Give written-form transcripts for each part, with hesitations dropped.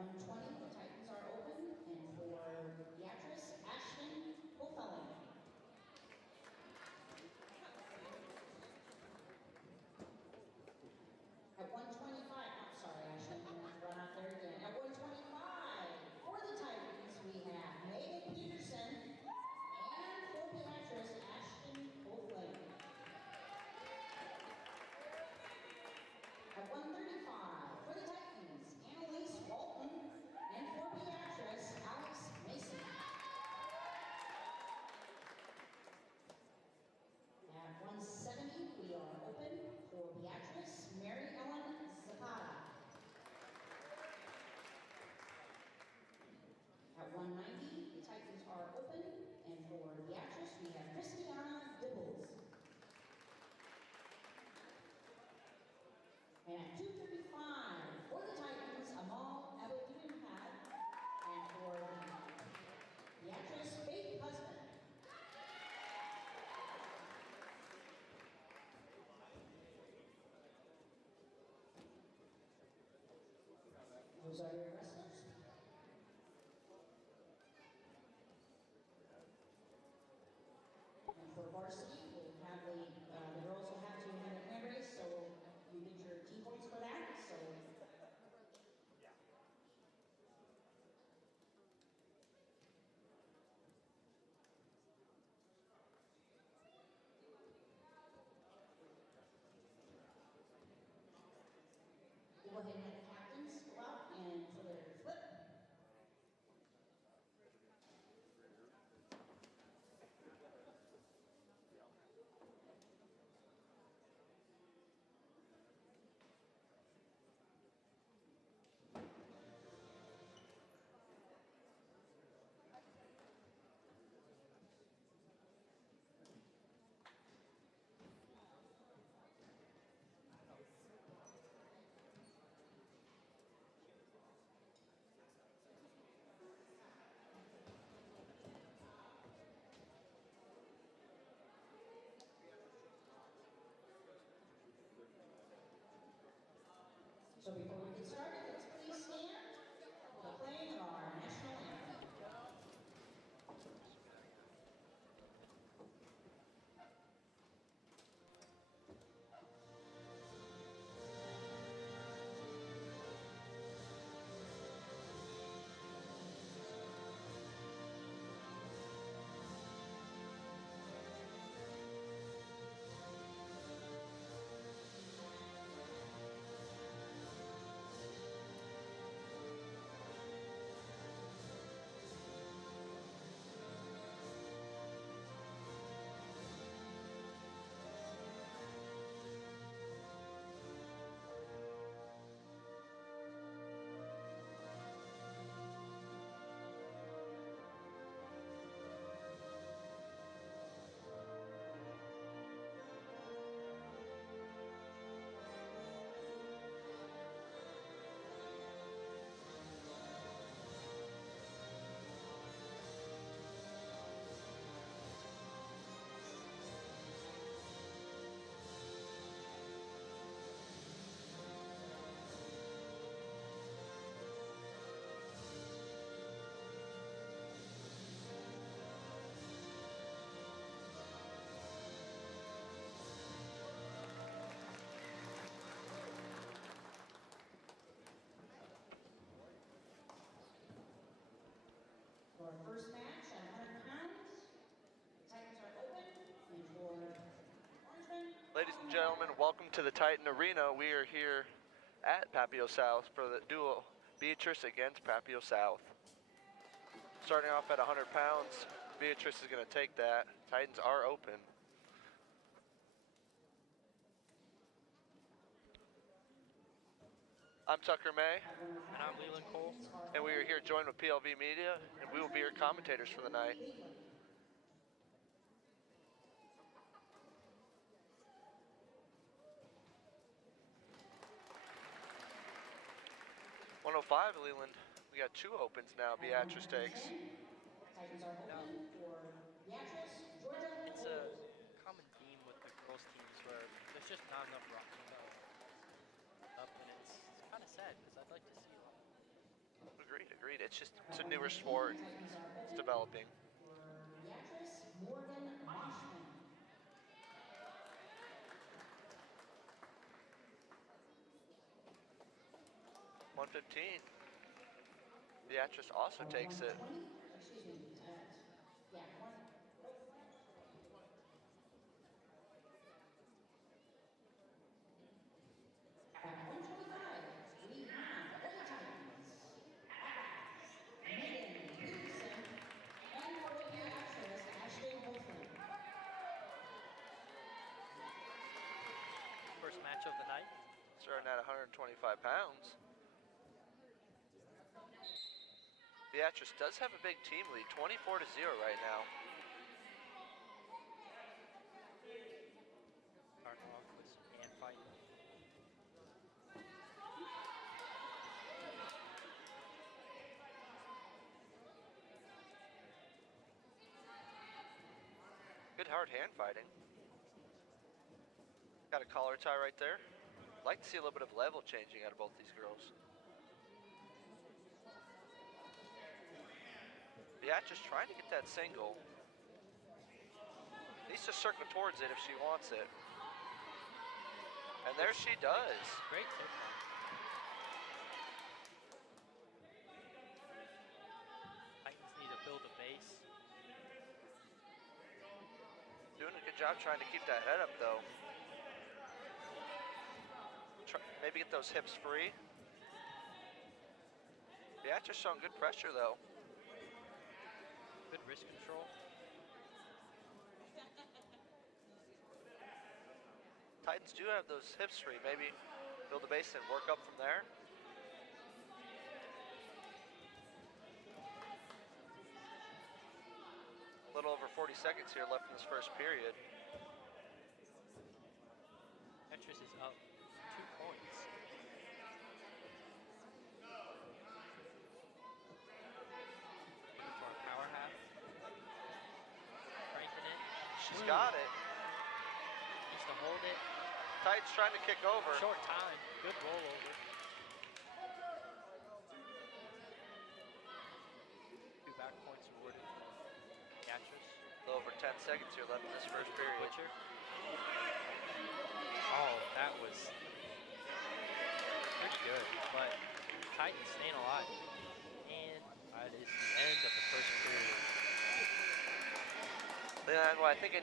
120, the Titans are open, and for Beatrice, Ashton Papillion. At 125, I'm sorry, Ashton, I'm going to run out there again. At 125, for the Titans, we have Beatrice, and for Beatrice, Ashton Papillion. At 135, for the Titans, Annalise Walton, and for Beatrice, Alex Mason. At 170, we are open for Beatrice, Mary Ellen Zapata. At 190, the Titans are open, and for Beatrice, we have Christiana Dibbles. And at 235, for the Titans, Amal Abedouinhad, and for Beatrice, Faith Husband. Those are your wrestlers. And for varsity, we'll have the girls will have to have a hand race, so you get your T points for that. So we'll go ahead and have the captains go out and for their flip. So before we get started, let's please stand for the playing of our national anthem. For our first match at 100 pounds, the Titans are open, and for Orangemen. Ladies and gentlemen, welcome to the Titan Arena. We are here at Papillion South for the duel Beatrice against Papillion South. Starting off at 100 pounds, Beatrice is going to take that. Titans are open. I'm Tucker May. And I'm Leland Cole. And we are here joined with PLV Media, and we will be your commentators for the night. 105, Leland. We got two opens now. Beatrice takes. Titans are open for Beatrice, Georgia. It's a common theme with the girls' teams where there's just not enough rocking up, and it's kind of sad because I'd like to see a lot. Agreed. It's just, it's a newer sport. It's developing. Beatrice Morgan Moshman. 115. Beatrice also takes it. 120? Excuse me. Yeah, one. At 125, we have for the Titans, Megan Peterson and for Beatrice, Ashton Wolfman. First match of the night. Starting at 125 pounds. Beatrice does have a big team lead, 24-0 right now. Starting off with some hand fighting. Good hard hand fighting. Got a collar tie right there. Like to see a little bit of level changing out of both these girls. Beatrice trying to get that single. Needs to circle towards it if she wants it. And there she does. Great takedown. Titans need to build a base. Doing a good job trying to keep that head up though. Maybe get those hips free. Beatrice showing good pressure though. Good wrist control. Titans do have those hips free. Maybe build a base and work up from there. A little over 40 seconds here left in this first period. Beatrice is up 2 points. Looking for a power half. Cranking it. She's got it. Needs to hold it. Titans trying to kick over. Short time. Good rollover. 2 back points awarded. Beatrice. A little over 10 seconds here left in this first period. Butcher. Oh, that was pretty good, but Titans staying alive. And that is the end of the first period. Leon, what I think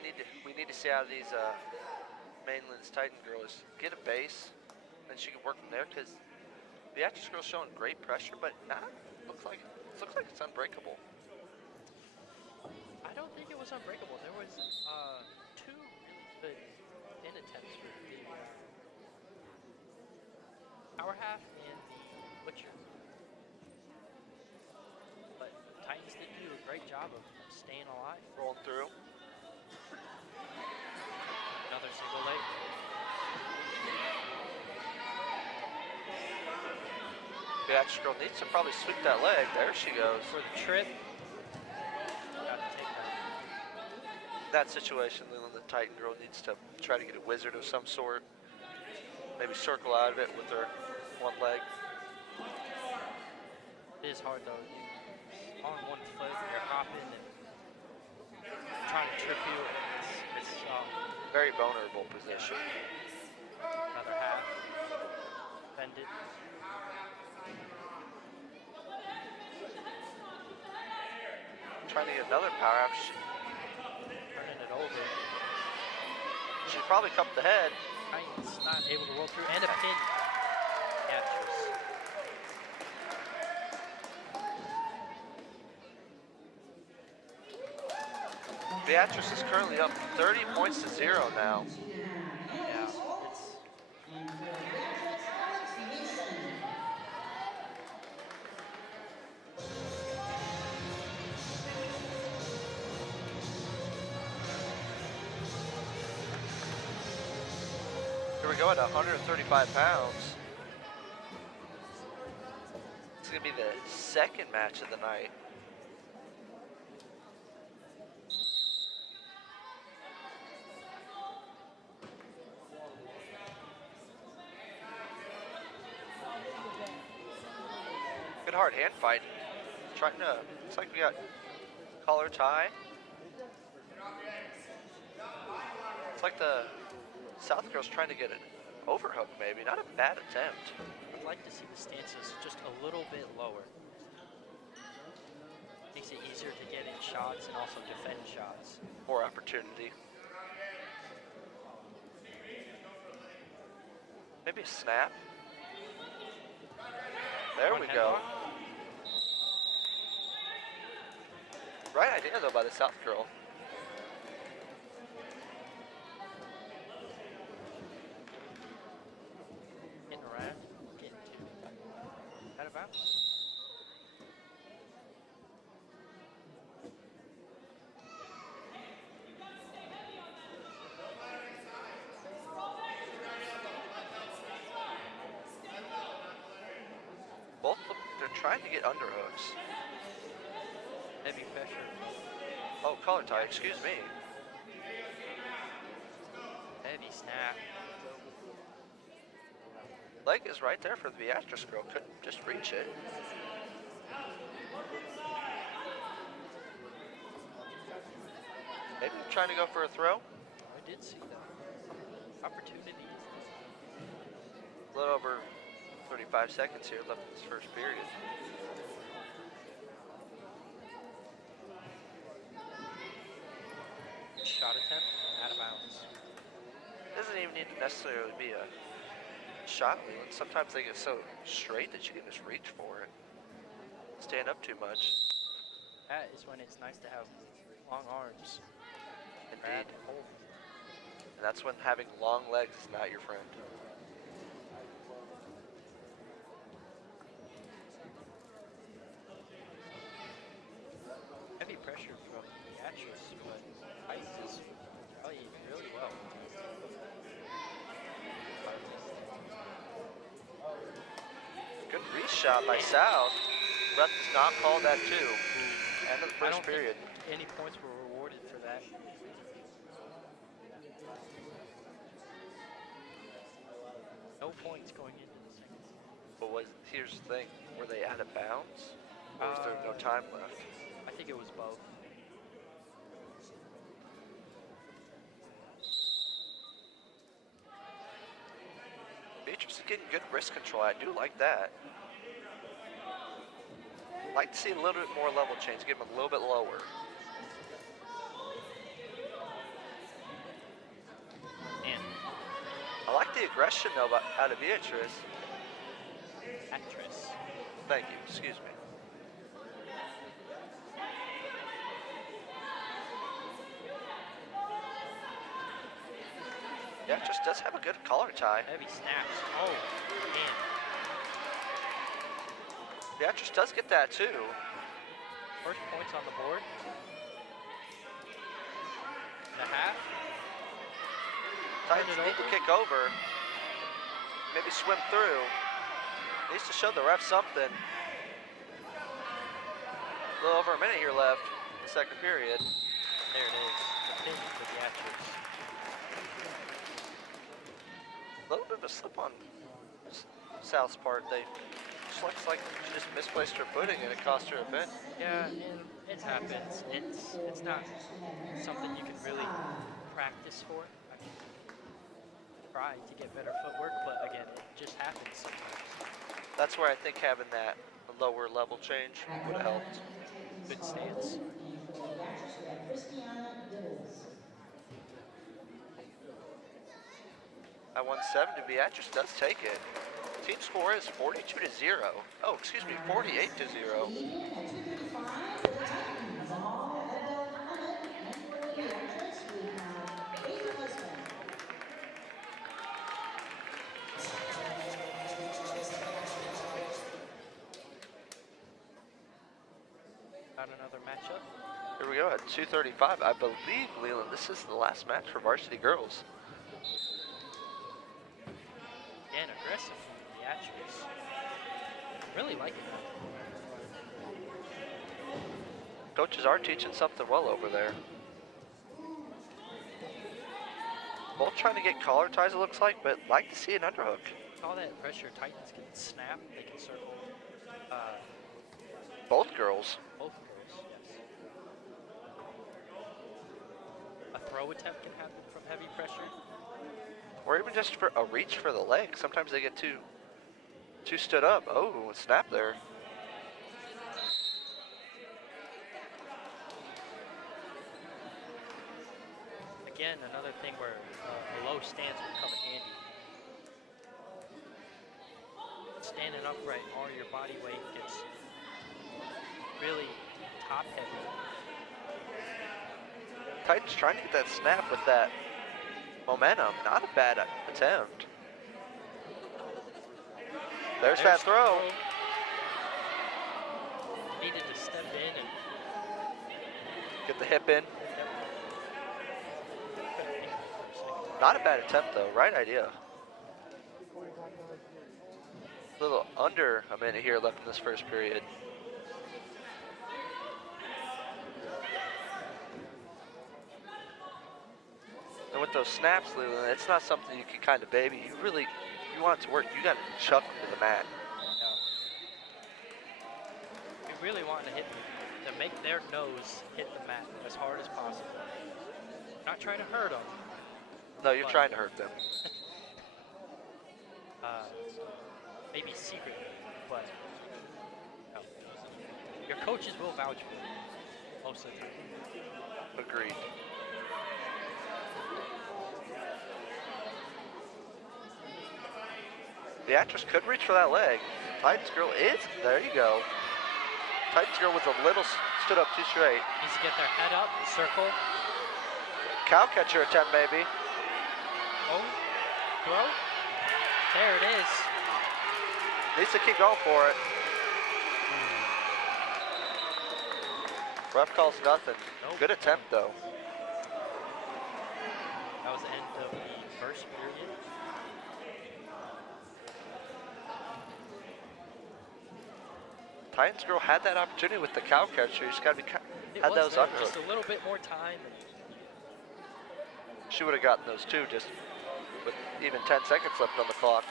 we need to see out of these Mainland's Titan girls, get a base, then she can work from there. Because Beatrice girl's showing great pressure, but looks like it's unbreakable. I don't think it was unbreakable. There was 2 really good pin attempts for the power half and the butcher. But Titans did do a great job of staying alive. Rolling through. Another single leg. Beatrice girl needs to probably sweep that leg. There she goes. For the trip. Got to take that. That situation, then the Titan girl needs to try to get a wizard of some sort. Maybe circle out of it with her one leg. It is hard though. You're on one foot, you're hopping and trying to trip you. It's Very vulnerable position. another half. Bend it. Trying to get another power up. Turning it over. She probably cupped the head. Titans not able to roll through. And a pin. Captures. Beatrice is currently up 30 points to 0 now. Yeah, it's Here we go at 135 pounds. It's going to be the second match of the night. Good hard hand fight. Trying to, looks like we got collar tie. It's like the South girl's trying to get an overhook maybe, not a bad attempt. I'd like to see the stances just a little bit lower. Makes it easier to get in shots and also defend shots. More opportunity. Maybe a snap. There we go. Right idea though by the South girl. Getting around, getting to. Out of bounds. Both look, they're trying to get underhooks. Heavy pressure. Oh, collar tie, excuse me. Heavy snap. Leg is right there for the Beatrice girl, couldn't just reach it. Maybe trying to go for a throw. I did see that. Opportunity. A little over 35 seconds here left in this first period. Shot attempt, out of bounds. Doesn't even need to necessarily be a shot wheel. Sometimes they get so straight that you can just reach for it. Stand up too much. That is when it's nice to have long arms. Indeed. Grab and hold. And that's when having long legs is not your friend. Heavy pressure from Beatrice, but Ice is retaliating really well. Good reach shot by South. Ref does not call that too. End of the I first don't period. think any points were rewarded for that. No points going into the second. But here's the thing, were they out of bounds? Or was there no time left? I think it was both. Beatrice is getting good wrist control. I do like that. Like to see a little bit more level change, get them a little bit lower. And I like the aggression though out of Beatrice. actress. Thank you, excuse me. Beatrice does have a good collar tie. Heavy snaps. Oh, man. Beatrice does get that too. First points on the board. The half. Titans Turn it need to over. kick over. Maybe swim through. Needs to show the ref something. A little over a minute here left in the second period. There it is. The pin for Beatrice. A little bit of a slip on South's part. They just looks like she just misplaced her footing and it cost her a pin. Yeah, and it happens. It's not something you can really practice for. I mean, try to get better footwork, but again, it just happens sometimes. That's where I think having that lower level change would have helped. Good stance. At 170, Beatrice does take it. Team score is 42-0. Oh, excuse me, 48-0. Got another matchup. Here we go at 2:35. I believe, Leland, this is the last match for varsity girls. Again, aggressive from Beatrice. Really liking that. Coaches are teaching something well over there. Both trying to get collar ties, it looks like, but like to see an underhook. All that pressure, Titans can snap, they can circle Both girls. Both girls, yes. A throw attempt can happen from heavy pressure. Or even just for a reach for the leg. Sometimes they get too stood up. Oh, snap there. Again, another thing where a low stance would come in handy. Standing upright, all your body weight gets really top heavy. Titans trying to get that snap with that momentum. Not a bad attempt. There's that throw. Needed to step in and get the hip in. Not a bad attempt though, right idea. A little under a minute here left in this first period. And with those snaps, Leland, it's not something you can kind of baby. You want it to work, you got to chuck them to the mat. Yeah. We really want to make their nose hit the mat as hard as possible. Not trying to hurt them. No, you're trying to hurt them. Maybe secretly, but no. Your coaches will vouch for you most of the time. Agreed. Beatrice could reach for that leg. Titans girl is, there you go. Titans girl was a little stood up too straight. Needs to get their head up, circle. Cow catcher attempt, maybe. Oh, throw. There it is. Needs to keep going for it. Ref calls nothing. Nope. Good attempt, though. That was the end of the first period. Titans girl had that opportunity with the cow catcher. You just got to be had those there, under. just a little bit more time. She would have gotten those too, just with even 10 seconds left on the clock.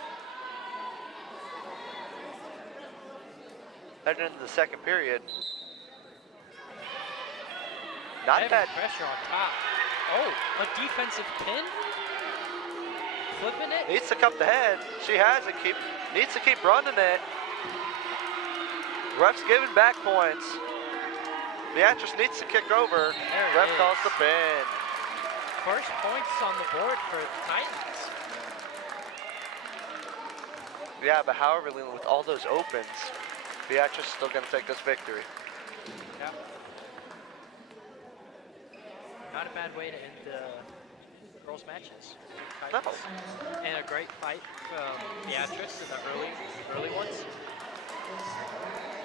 Heading into the second period. Not Heavy bad. Pressure on top. Oh, a defensive pin. Flipping it. Needs to cup the head. She has it. Needs to keep running it. Ref's giving back points. Beatrice needs to kick over. Ref calls the pin. First points on the board for the Titans. Yeah, but however, Leland, with all those opens, Beatrice is still going to take this victory. Yeah. Not a bad way to end the girls' matches. No. And a great fight from Beatrice in the early ones.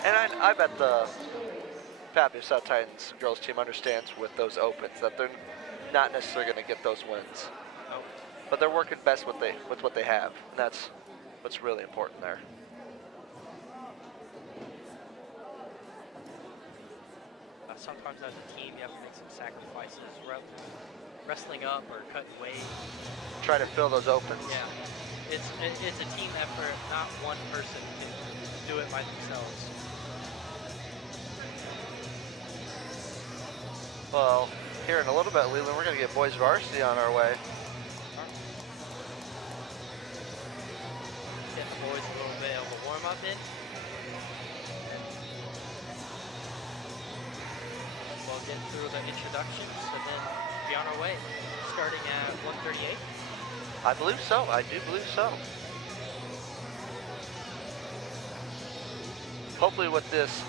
And I bet the Papillion South Titans girls team understands with those opens that they're not necessarily going to get those wins. Nope. But they're working best with what they have, and that's what's really important there. Sometimes as a team you have to make some sacrifices, wrestling up or cutting weight. Try to fill those opens. Yeah, it's a team effort. Not one person can do it by themselves. Well, here in a little bit, Leland, we're going to get boys varsity on our way. Get the boys a little bit of a warm-up in. We'll get through the introductions and then be on our way, starting at 1:38. I believe so. I do believe so. Hopefully with this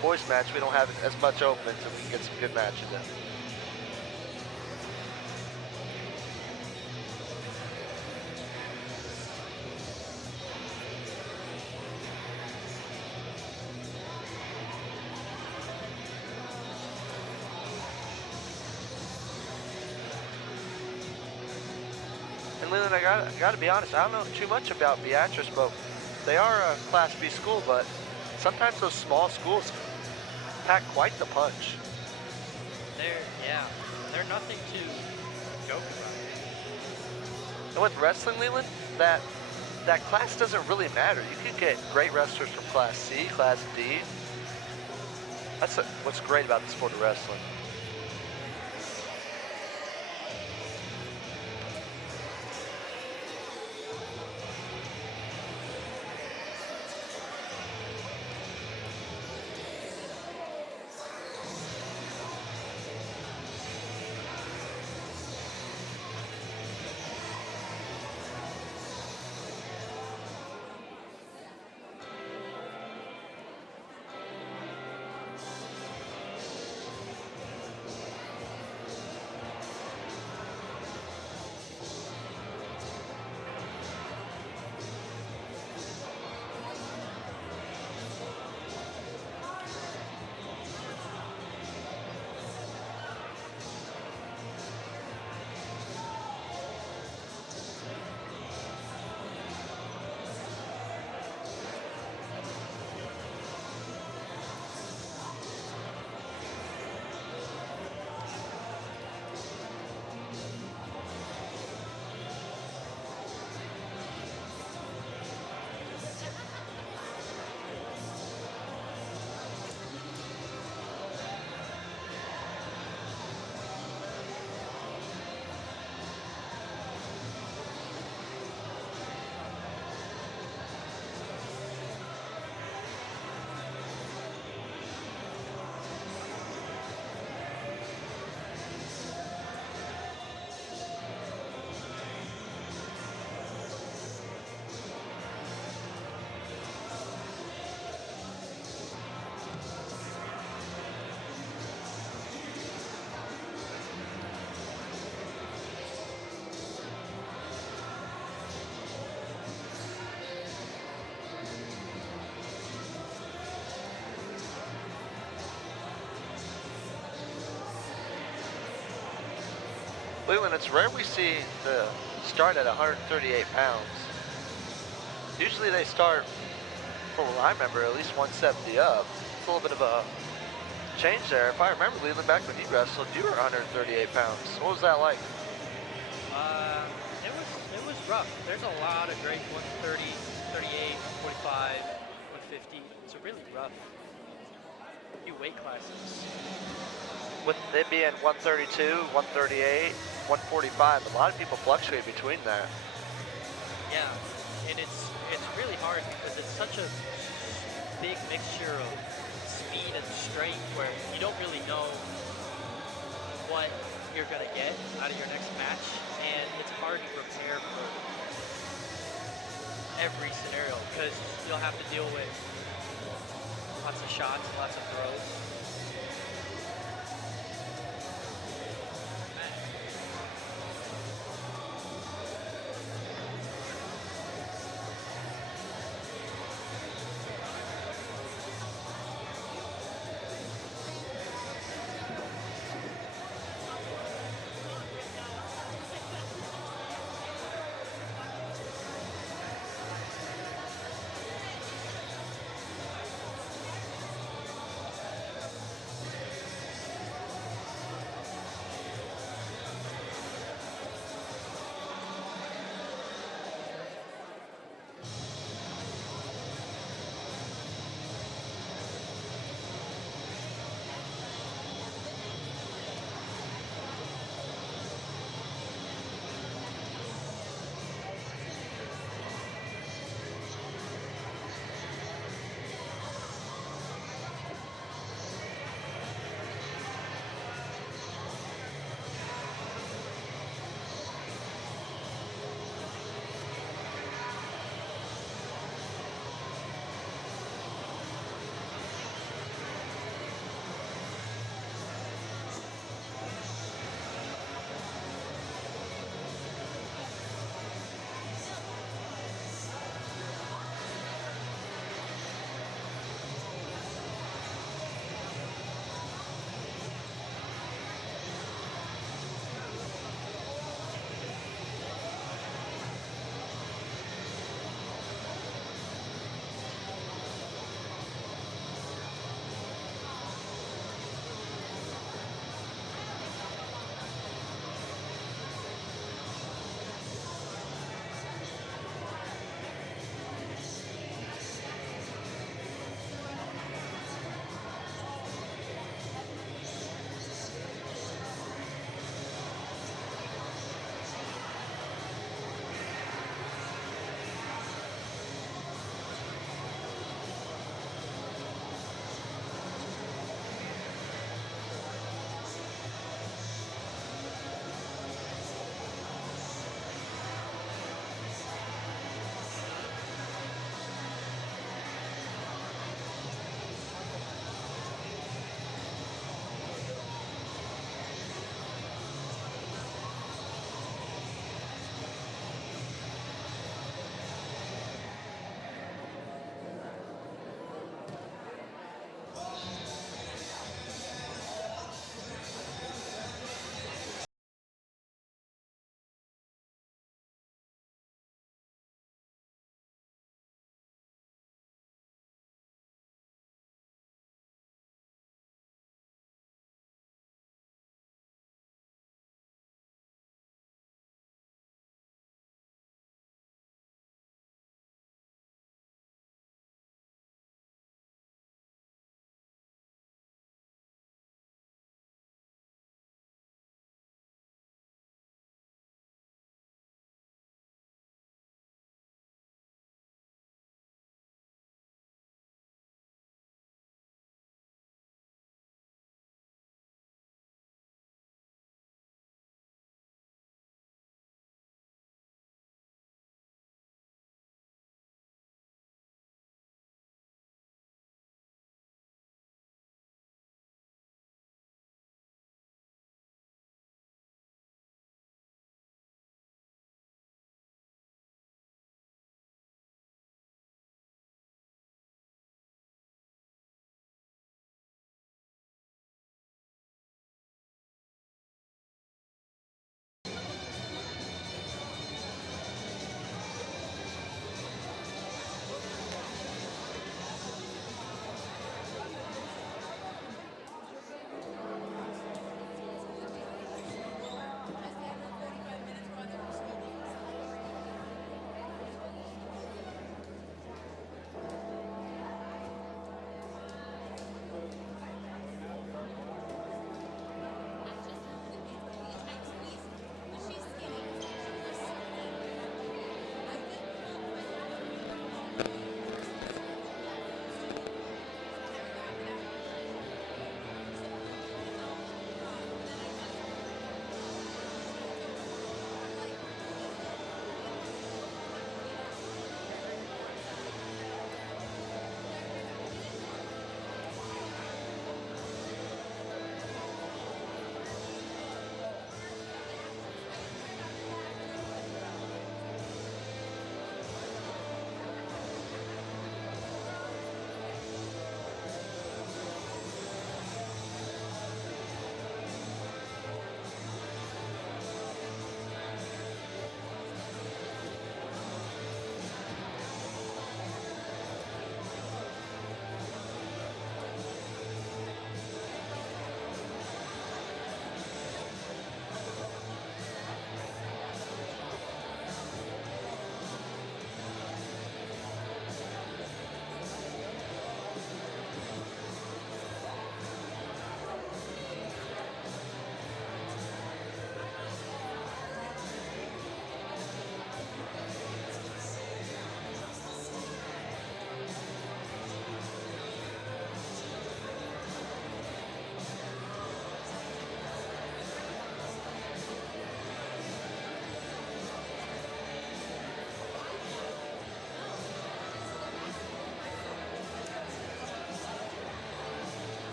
boys match, we don't have as much opens and we can get some good matches in. And Leland, I gotta be honest, I don't know too much about Beatrice, but they are a Class B school, but sometimes those small schools pack quite the punch. They're nothing to joke about. And with wrestling, Leland, that class doesn't really matter. You can get great wrestlers from Class C, Class D. That's what's great about the sport of wrestling. Leland, it's rare we see the start at 138 pounds. Usually they start, from what I remember, at least 170 up. It's a little bit of a change there. If I remember, Leland, back when you wrestled, you were 138 pounds. What was that like? It was rough. There's a lot of great 130, 38, 145, 150. It's a really rough few weight classes. With it being 132, 138, 145, a lot of people fluctuate between that. Yeah, and it's really hard because it's such a big mixture of speed and strength where you don't really know what you're gonna get out of your next match, and it's hard to prepare for every scenario because you'll have to deal with lots of shots, lots of throws.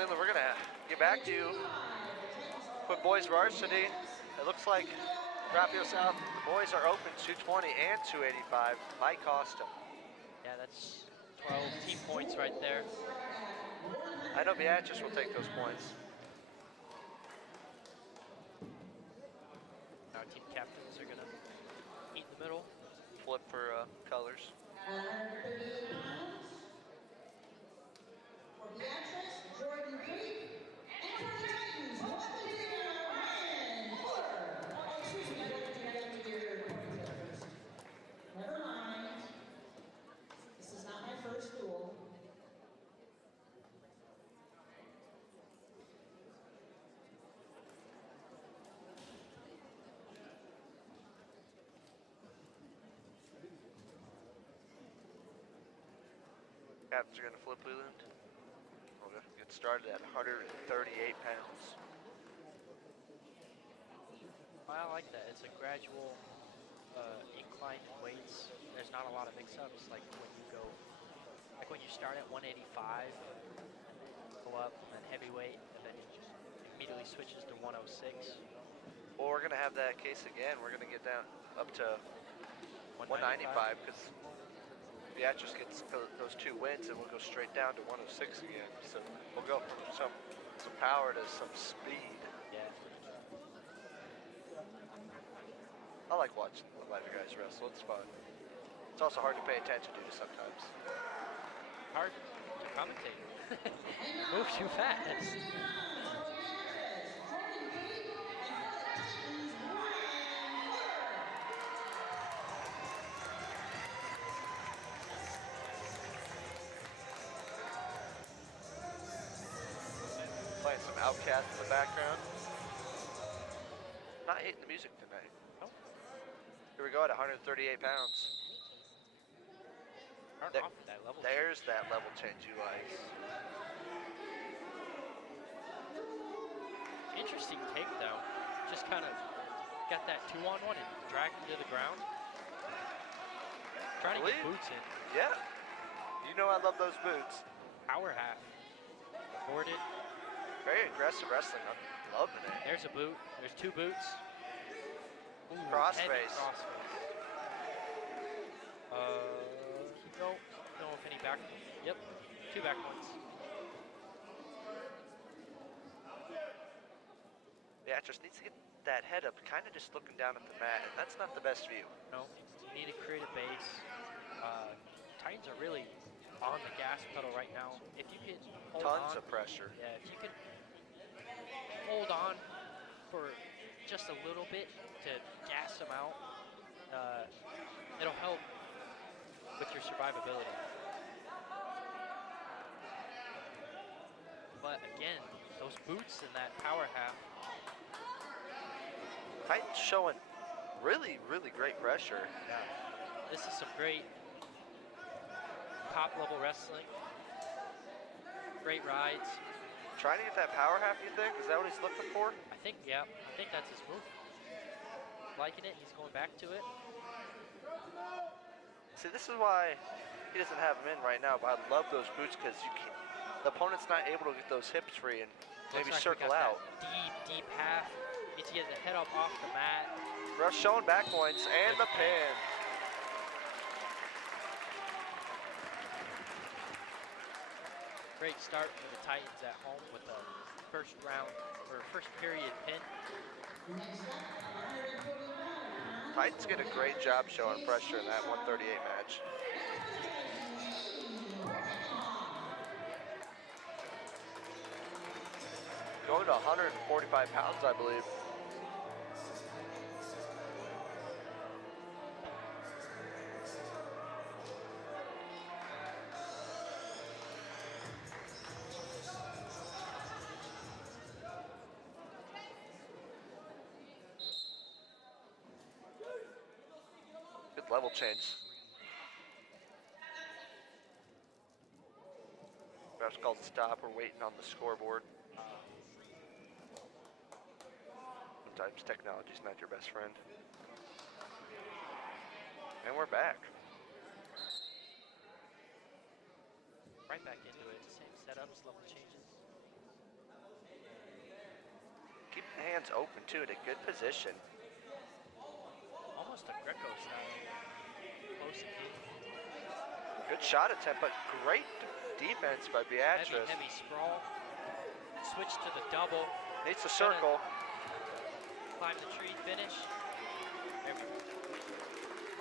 Leland, we're gonna get back to you. Quick boys varsity. It looks like Papillion South, the boys are open 220 and 285. Might cost them. Yeah, that's 12 team points right there. I know Beatrice will take those points. Our team captains are gonna meet in the middle. Flip for colors. 138 pounds. For Beatrice, Jordan Creek. And for the Titans, welcome to Ryan Fuller. Oh, excuse me, I don't think I got to your ponytail first. Never mind. This is not my first duel. Captains are gonna flip Leland. We'll get started at 138 pounds. I like that. It's a gradual incline in weights. There's not a lot of mix-ups like when you start at 185, go up, and then heavyweight, and then it just immediately switches to 106. Well, we're gonna have that case again. We're gonna get down up to 195 because Beatrice gets those 2 wins, and we'll go straight down to 106 again. So we'll go from some power to some speed. Yeah. I like watching the lighter guys wrestle. It's fun. It's also hard to pay attention to sometimes. Hard to commentate. Move too fast. Playing some Outcast in the background. Not hating the music tonight. Oh. Here we go at 138 pounds. Starting off with that level. There's that level change you like. Interesting take though. Just kind of got that 2-on-1 and dragged him to the ground. Trying to get boots in. Yeah. You know I love those boots. Power half. Boarded. Very aggressive wrestling. I'm loving it. There's a boot. There's 2 boots. Ooh, Crossface. heavy crossface. Don't know if any back. Yep, 2 back points. Beatrice needs to get that head up, kind of just looking down at the mat, and that's not the best view. No, you need to create a base. Titans are really on the gas pedal right now. If you can hold Tons on, of pressure. Yeah, if you can hold on for just a little bit to gas them out, it'll help with your survivability. But again, those boots and that power half. Titans showing really, really great pressure. Yeah. This is some great top level wrestling. Great rides. Trying to get that power half, you think? Is that what he's looking for? I think that's his move. Liking it, he's going back to it. See, this is why he doesn't have them in right now, but I love those boots because the opponent's not able to get those hips free and maybe Looks like circle we got out. That deep half. Needs to get the head up off the mat. Rush showing back points and the pin. Great start for the Titans at home with the first round or first period pin. Titans get a great job showing pressure in that 138 match. Going to 145 pounds, I believe. Good level change. Perhaps called stop. We're waiting on the scoreboard. Sometimes technology's not your best friend. And we're back. Right back into it. Same setups, level changes. Keeping the hands open too, in a good position. Almost a Greco style. Close again. Good shot attempt, but great defense by Beatrice. Heavy sprawl. Switch to the double. Needs to circle. Climb the tree, finish. There we go.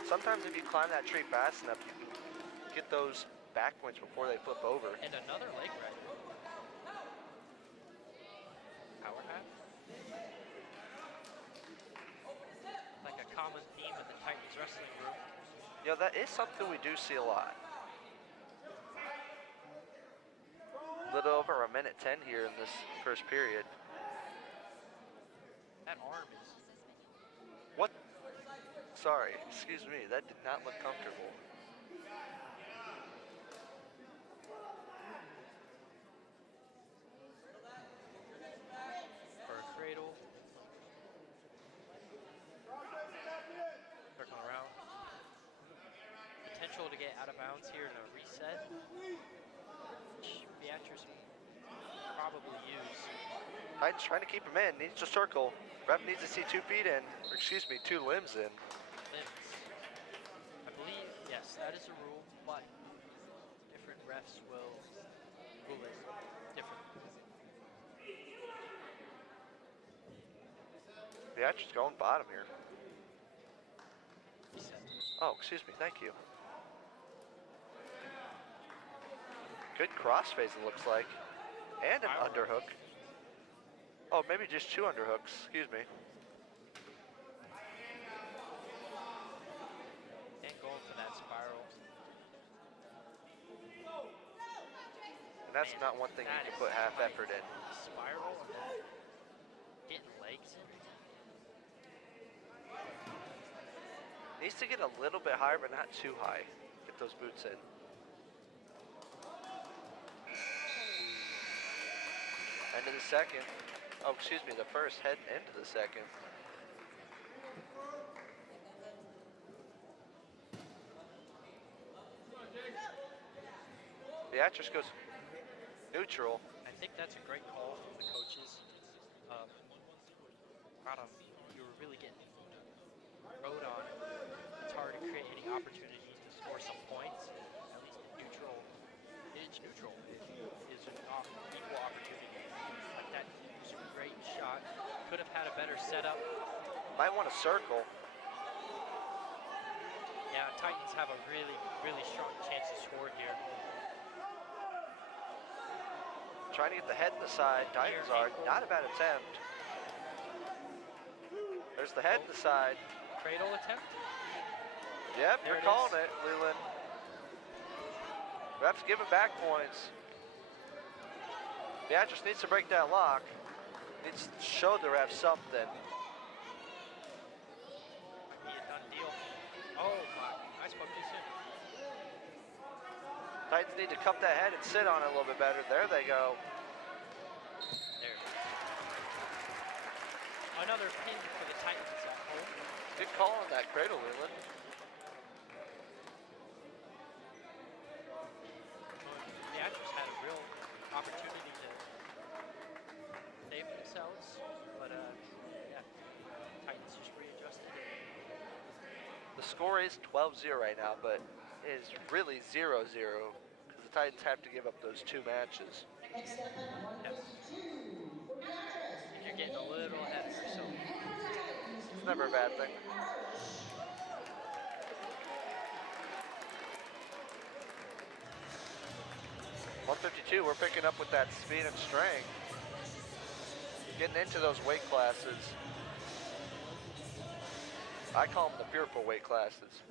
Sometimes if you climb that tree fast enough, you can get those back points before they flip over. And another leg right. Power half. Like a common theme in the Titans wrestling room. You know, that is something we do see a lot. A little over a minute 10 here in this first period. That arm is... What? Sorry, excuse me, that did not look comfortable. For a cradle. Circle around. Potential to get out of bounds here in a reset. Which Beatrice will probably use. Titans trying to keep him in, needs to circle. Ref needs to see 2 feet in, or excuse me, 2 limbs in. Limbs. I believe, yes, that is a rule, but different refs will rule it different. Beatrice going bottom here. Reset. Oh, excuse me, thank you. Good crossface it looks like. And an underhook. Oh, maybe just 2 underhooks, excuse me. And going for that spiral. And that's Man, not one thing you that can is put half tight. effort in. Spiral and then getting legs in. Needs to get a little bit higher, but not too high. Get those boots in. End of the second. Oh, excuse me, the first, head into the second. Beatrice goes neutral. I think that's a great call from the coaches. You were really getting rode on. It's hard to create any opportunities to score some points. At least neutral, edge neutral is an equal opportunity. Like that was a great shot. Could have had a better setup. Might want to circle. Yeah, Titans have a really, really strong chance to score here. Trying to get the head in the side. Titans are not a bad attempt. There's the head in the side. Cradle attempt. Yep, There you're it calling is. it, Leland. Ref's giving back points. Beatrice needs to break that lock. Needs to show the ref something. Might be a done deal. Oh my, I spoke too soon. Titans need to cup that head and sit on it a little bit better. There they go. There. Another pin for the Titans at home. Good call on that cradle, Leland. Beatrice had a real opportunity to save themselves, but yeah, Titans just readjusted. The score is 12-0 right now, but it is really 0-0 because the Titans have to give up those 2 matches. Next up at Yes. 152 for Beatrice. And you're getting a little ahead of yourself. It's never a bad thing. .152, we're picking up with that speed and strength. Getting into those weight classes. I call them the fearful weight classes.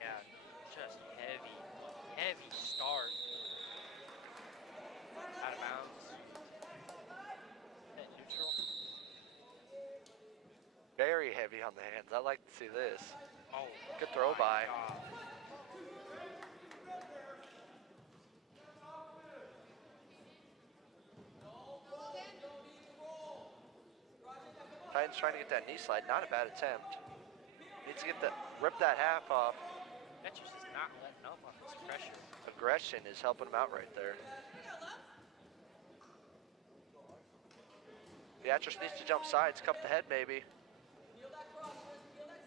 Yeah, just heavy, heavy start. Out of bounds. Hit neutral. Very heavy on the hands. I like to see this. Oh, Good throw my by. God. Titans trying to get that knee slide. Not a bad attempt. Needs to get rip that half off. Beatrice is not letting up on this pressure. Aggression is helping him out right there. Beatrice needs to jump sides, cup the head maybe.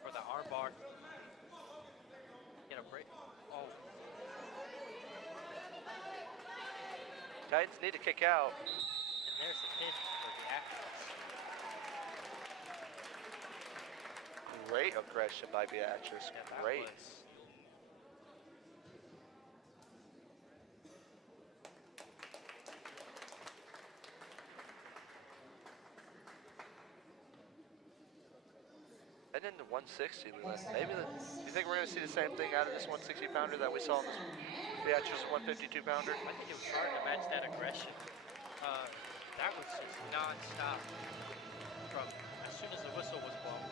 For the arm bar. Get a break. Oh, Titans need to kick out. and there's the pin for the actress. Great aggression by Beatrice. Yeah, that Great. was. And then the 160, maybe you think we're going to see the same thing out of this 160 pounder that we saw in this Beatrice 152 pounder? I think it was hard to match that aggression. That was just non-stop from as soon as the whistle was blown.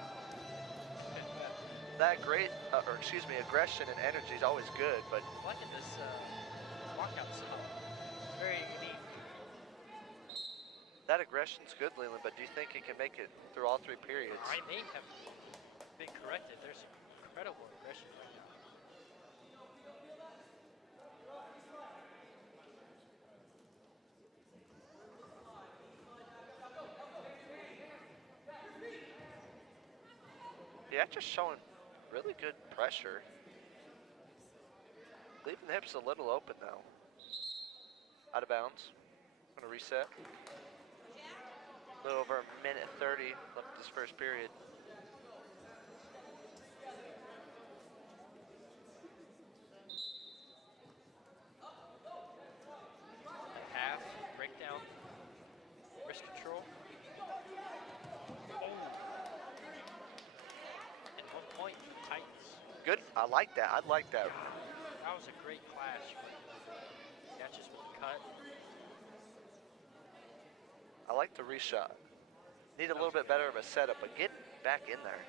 That great, aggression and energy is always good, but I'm liking this walkout style. It's very unique. that aggression's good, Leland, but do you think he can make it through all 3 periods? I may have been corrected. There's incredible aggression right now. Yeah, just showing really good pressure. Leaving the hips a little open now. Out of bounds. Gonna reset. A little over a minute 30 left this first period. Half, breakdown, wrist control. Oh. And 1 point for the Titans. Good, I like that, I like that. That was a great clash. Yeah, just with the cut. I like the reshot. Need a little bit better of a setup, but get back in there.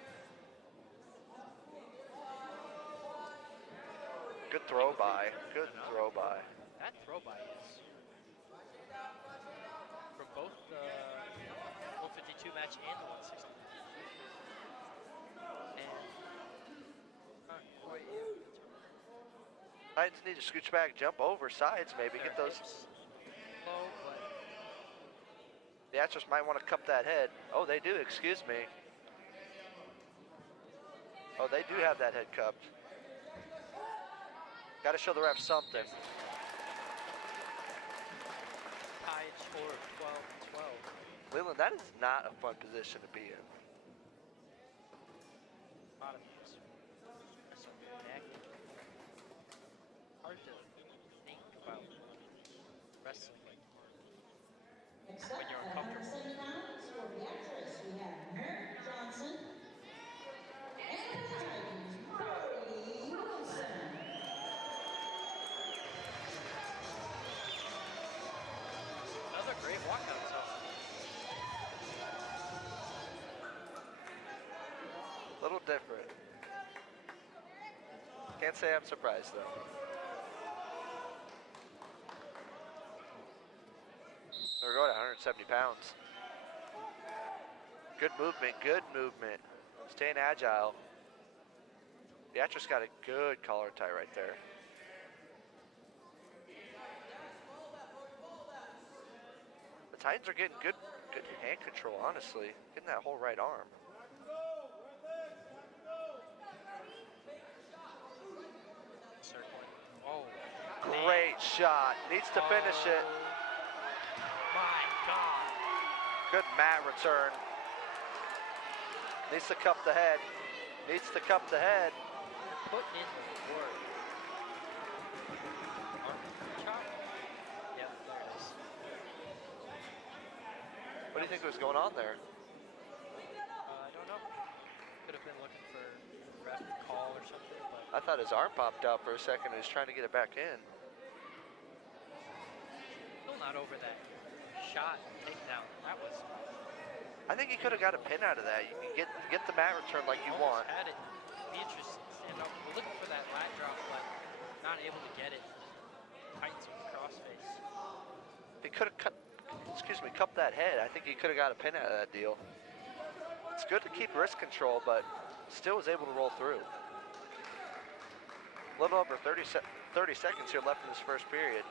Good throw by, good throw by. That throw by is from both the 152 match and the 160. And not quite able to turn. Titans need to scooch back, jump over sides maybe, get those. Low, but Beatrice might want to cup that head. Oh, they do, excuse me. Oh, they do have that head cupped. Got to show the ref something. tied score of 12-12. Leland, that is not a fun position to be in. Bottom is some neck. Hard to think about wrestling Next up, when you're at uncomfortable. 170 pounds for Beatrice, we have Merrick Johnson. And for the Titans, Brody Wilson. Another great walkout zone. Little different. Can't say I'm surprised though. We're going at 170 pounds. Good movement. Staying agile. Beatrice got a good collar tie right there. The Titans are getting good hand control, honestly. Getting that whole right arm. Circling. Oh, Great shot. Needs to finish it. my God. Good mat return. Needs to cup the head. Needs to cup the head. Putting in the work. Arm chop. Yep, there it is. What do you think was going on there? I don't know. Could have been looking for ref call or something, but I thought his arm popped out for a second and he was trying to get it back in. still not over that shot takedown. That was I think he could have got a pin out of that. You can get the mat return like you want. almost had it. Beatrice stand up, looking for that lat drop, but not able to get it. Titans with the crossface. He could have cupped that head. I think he could have got a pin out of that deal. It's good to keep wrist control, but still was able to roll through. A little over 30 seconds here left in this first period.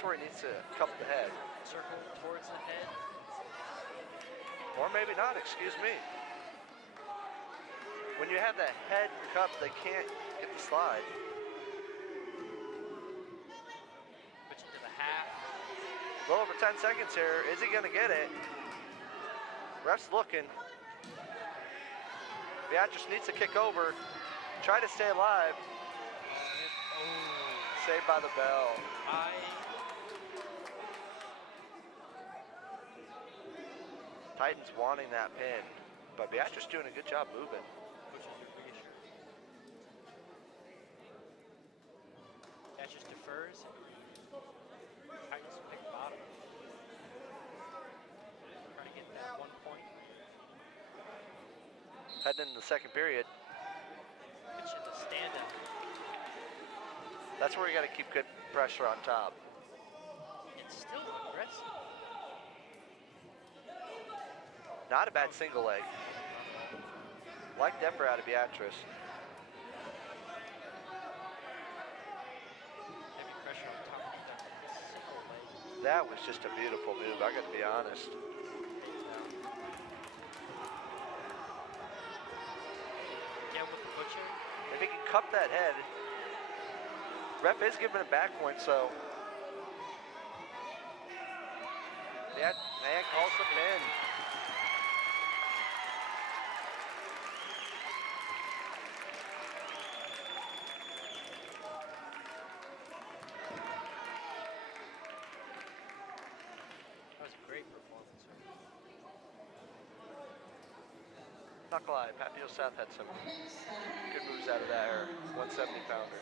That's where he needs to cup the head. Circle towards the head. Or maybe not, excuse me. When you have the head cup, they can't get the slide. Switching to the half. A little over 10 seconds here. Is he going to get it? Ref's looking. Beatrice needs to kick over. Try to stay alive. Saved by the bell. Titans wanting that pin, but Beatrice doing a good job moving. Which is your biggest shirt. Beatrice defers. Titans pick bottom. Trying to get that 1 point. Heading into the second period. Pitching the standout. That's where you got to keep good pressure on top. It's still aggressive. Not a bad single leg. Like Depper out of Beatrice. Heavy pressure on top of the single leg. That was just a beautiful move, I got to be honest. Yeah, with the butcher. If he can cup that head, ref is giving a back point, so. That man calls the pin. That was a great performance. Not gonna lie, Papillion South had some good moves out of that 170 pounder.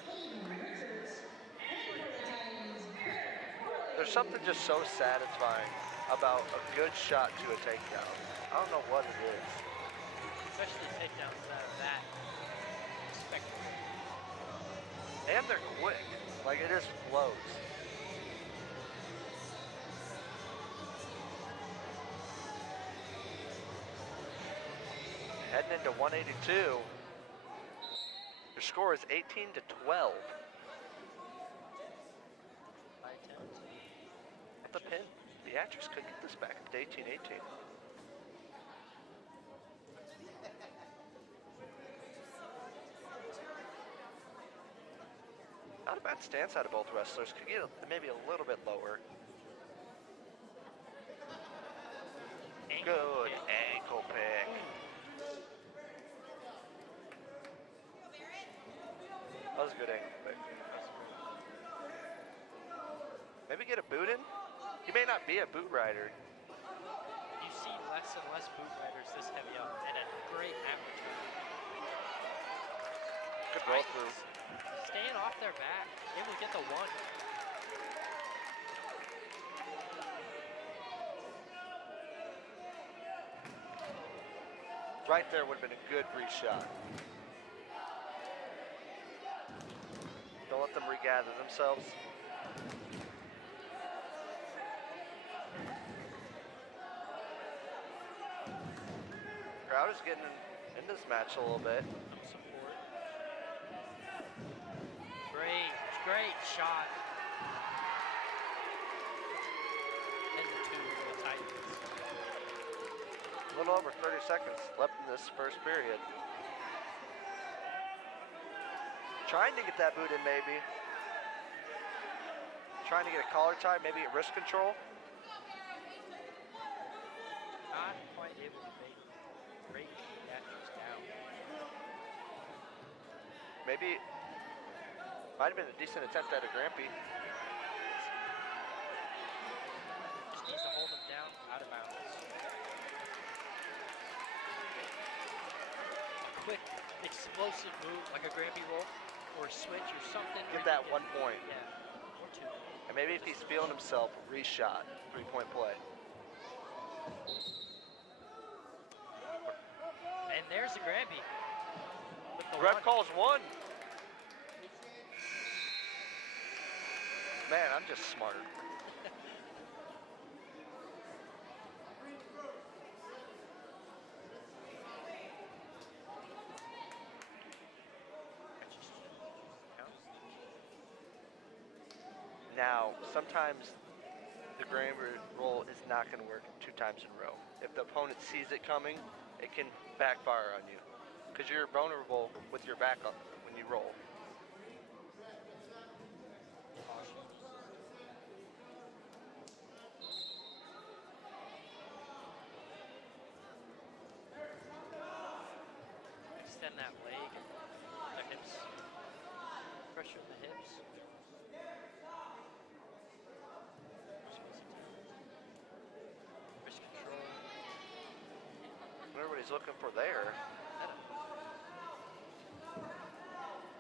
There's something just so satisfying about a good shot to a takedown. I don't know what it is. Especially takedowns out of that spectacle. And they're quick. Like, it just flows. Heading into 182. Your score is 18-12. By attempts. At the pin, Beatrice could get this back up to 18-18. Not a bad stance out of both wrestlers. Could get maybe a little bit lower. Good ankle pick. That was a good ankle pick. Maybe get a boot in? He may not be a boot rider. You see less and less boot riders this heavy up, and a great aperture. Good roll through. Staying off their back, able to get the one. Right there would have been a good re-shot. Don't let them regather themselves. Crowd is getting in this match a little bit. Support. Great shot. And the two for the Titans. A little over 30 seconds left in this first period. Trying to get that boot in, maybe. Trying to get a collar tie, maybe a wrist control. Not quite able to break Beatrice down. Maybe, might have been a decent attempt at a Grampy. Just needs to hold him down, out of bounds. A quick, explosive move, like a Grampy roll, or a switch, or something. Get that 1 point. Yeah, or two. And maybe if he's feeling himself, re-shot, 3-point play. And there's the Grampy. The ref calls one. Man, I'm just smart. Now, Now, sometimes the granny roll is not going to work 2 times in a row. If the opponent sees it coming, it can backfire on you because you're vulnerable with your back up when you roll. Extend that leg, the hips, pressure in the hips. Wrist control. What everybody's looking for there.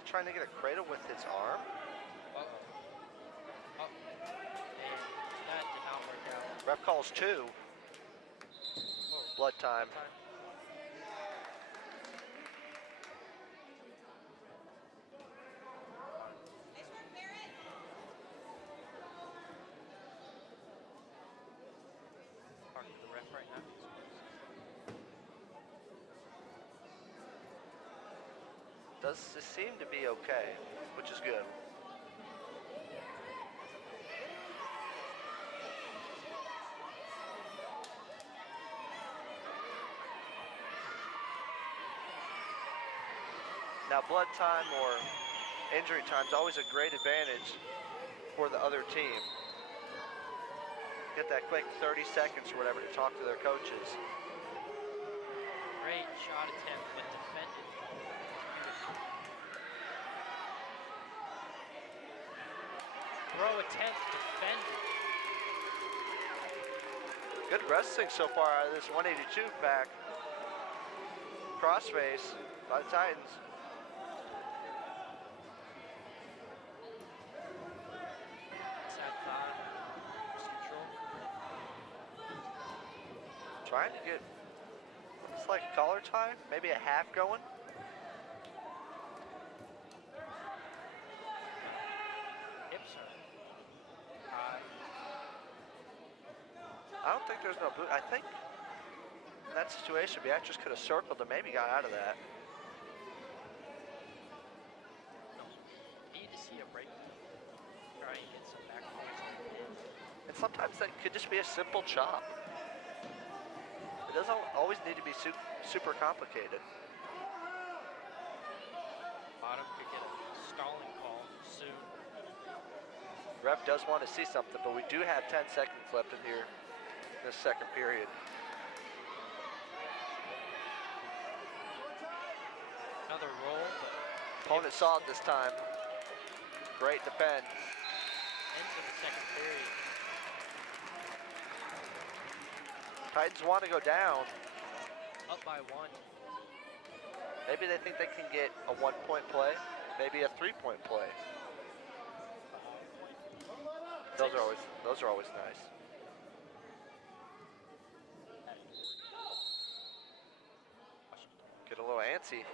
Trying to get a cradle with his arm. Uh-oh. Oh. And that did not work out. Ref calls 2. Whoa. Blood time. Talking to the ref right now. Does seem to be okay, which is good. Now, blood time or injury time is always a great advantage for the other team. Get that quick 30 seconds or whatever to talk to their coaches. Great shot attempt, but defended. Throw attempt, defended. Good wrestling so far out of this 182 pack. Crossface by the Titans. Side thigh, wrist control. Trying to get, it's like collar tie, maybe a half going. Hips are high. I don't think there's no boot. I think in that situation, Beatrice could have circled and maybe got out of that. Need to see a break. Try and get some back points on the pin. And sometimes that could just be a simple chop. It doesn't always need to be super complicated. Bottom could get a stalling call soon. Ref does want to see something, but we do have 10 seconds left in here, this second period. Another roll, but Opponent saw it this time. Great defend. ends of the second period. Titans want to go down. Up by 1. Maybe they think they can get a 1-point play, maybe a 3-point play. Those are always nice. Get a little antsy.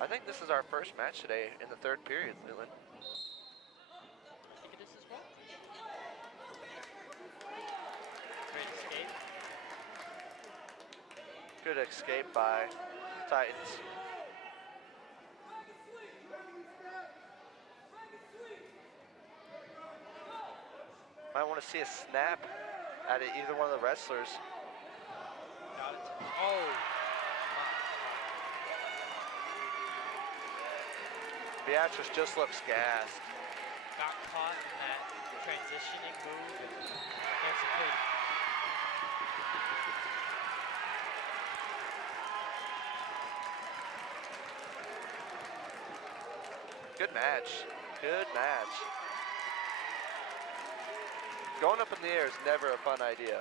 I think this is our first match today in the third period, Leland. I think it is as well. Great escape. Good escape by Titans. Might want to see a snap at either one of the wrestlers. Got it. Oh! Beatrice just looks gassed. Got caught in that transitioning move and there's a pin. Good match. Good match. Going up in the air is never a fun idea.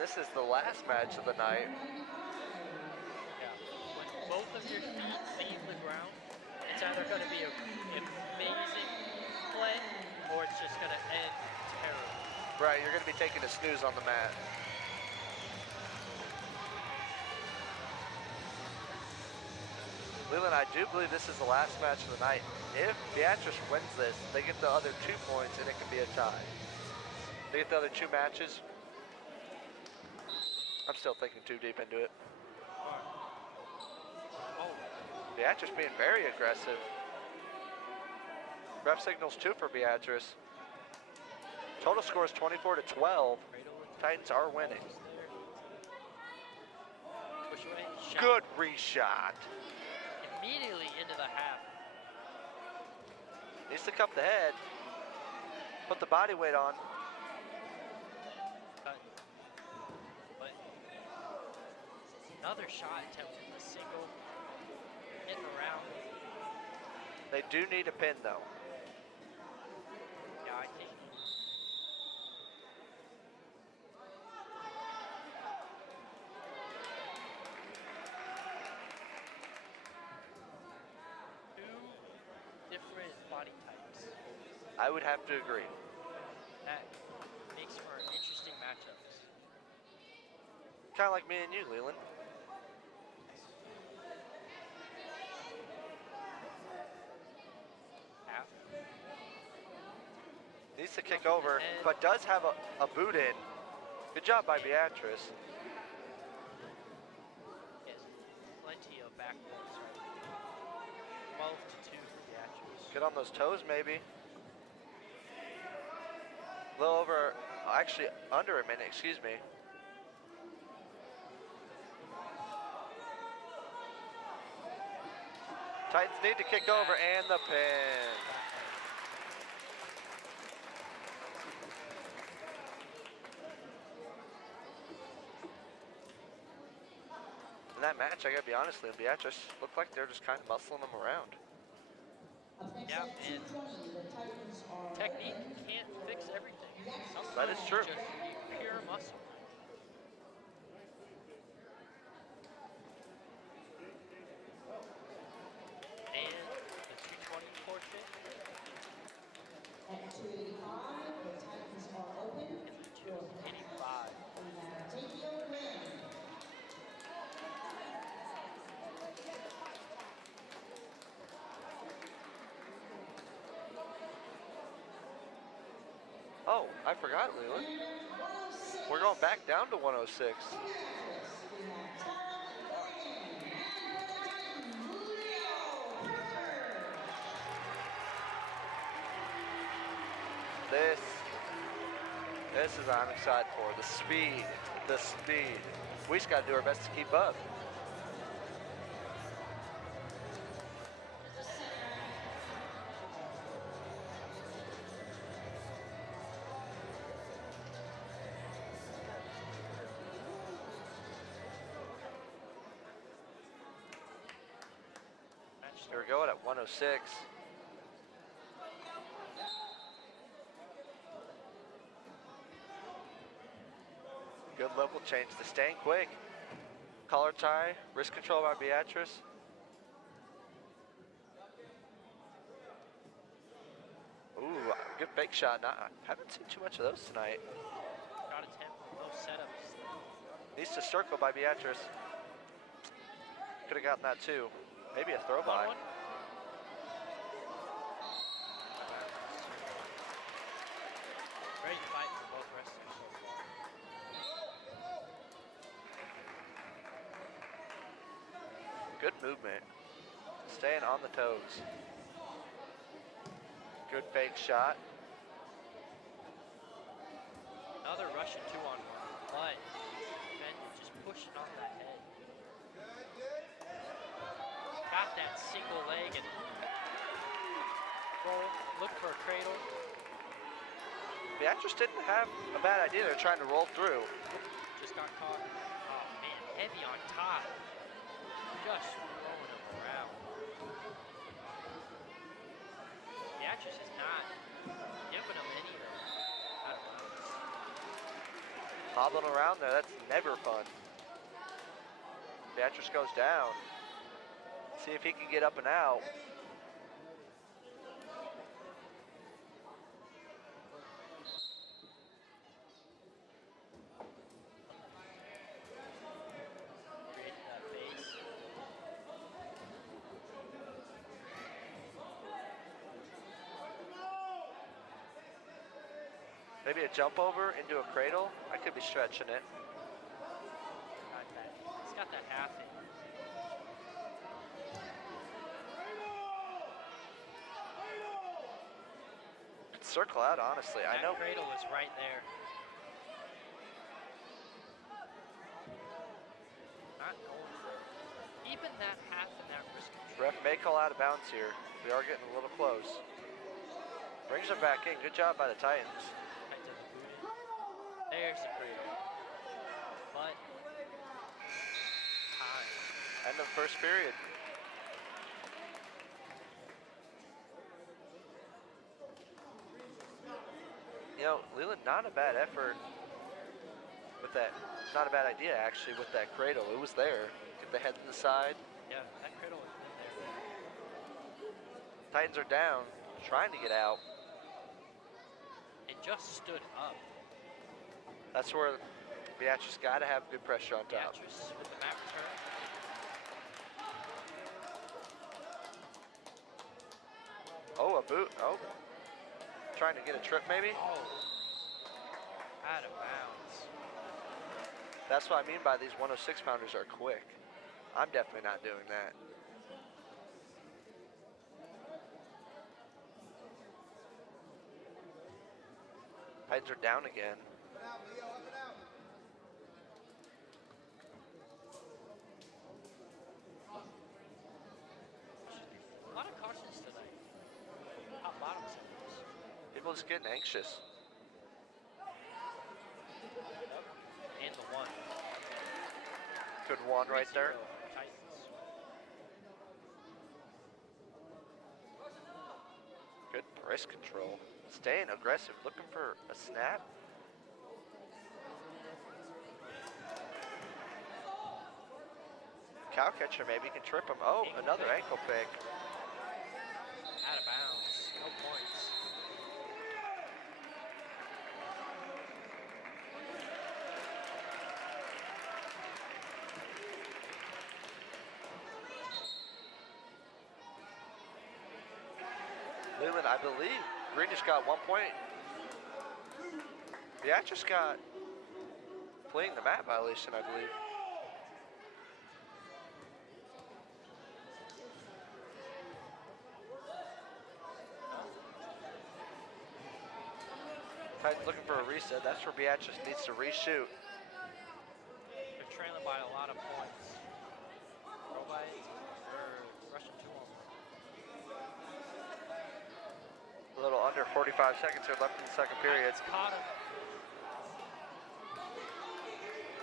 This is the last match of the night. Yeah. When both of your feet leave the ground, it's either going to be an amazing play or it's just going to end terribly. Right, you're going to be taking a snooze on the mat. Leland, I do believe this is the last match of the night. If Beatrice wins this, they get the other 2 points and it can be a tie. They get the other 2 matches. I'm still thinking too deep into it. Beatrice being very aggressive. Ref signals 2 for Beatrice. Total score is 24 to 12. Titans are winning. Push away. Shot. Good reshot. Immediately into the half. Needs to cup the head. Put the body weight on. Cut. But another shot attempt with a single. Hitting around. They do need a pin though. Yeah, I think. Two different body types. I would have to agree. That makes for interesting matchups. Kind of like me and you, Leland. Half. Needs to kick over, but does have a boot in. Good job by Beatrice. Yes, plenty of back points right now. 12 to 2 for Beatrice. Get on those toes, maybe. A little over, actually under a minute, excuse me. Titans need to kick over and the pin. In that match, I gotta be honest, Beatrice looked like they're just kind of muscling them around. Yeah, and technique can't fix everything. Sometimes That is true. you just need pure muscle. And the 220 forfeit. At 285, the Titans are open. And the 285. Papillion La Vista. Oh, I forgot, Leland. We're going back down to 106. This is what I'm excited for. The speed. We just got to do our best to keep up. Here we go at 106. Good level change to staying quick. Collar tie, wrist control by Beatrice. Ooh, good fake shot. I haven't seen too much of those tonight. Got attempt, no setups. Needs to circle by Beatrice. Could have gotten that too. Maybe a throw by. One. Great fight for both wrestlers so far. Good movement. Staying on the toes. Good fake shot. Another Russian 2-on-1, but Ben just pushing on that head. Got that single leg and roll. Look for a cradle. Beatrice didn't have a bad idea. They're trying to roll through. Just got caught. Oh man, heavy on top. Just throwing him around. Beatrice is not giving him any of those. I don't know. Hobbling around there, that's never fun. Beatrice goes down. See if he can get up and out. Create that base. Maybe a jump over into a cradle. I could be stretching it. Got that. He's got that half in. circle out, honestly. I know. That cradle is right there. Not going for it. Even that half and that wrist control. Ref may call out of bounds here. We are getting a little close. Brings her back in. Good job by the Titans. Right to the boot. There's the cradle. But time. End of first period. You know, Leland, not a bad effort with that. Not a bad idea, actually, with that cradle. It was there. Get the head to the side. Yeah, that cradle has been there. Titans are down, trying to get out. It just stood up. That's where Beatrice got to have good pressure on top. Beatrice with the mat return. Oh, a boot. Oh. Trying to get a trip, maybe? Oh. Out of bounds. That's what I mean by these 106 pounders are quick. I'm definitely not doing that. Titans are down again. A lot of cautions tonight. Top bottom centers. People just getting anxious. And the one. Good one right there. 3-0 Titans. Good wrist control. Staying aggressive, looking for a snap. Cow catcher maybe can trip him. Oh, another ankle pick. Out of bounds. No points. Leland, I believe Greenish got 1 point. Beatrice got fleeing the mat violation, I believe. Titans looking for a reset. That's where Beatrice needs to reshoot. They're trailing by a lot of points. Robots are rushing to them. A little under 45 seconds here left in the second period. Titans caught him.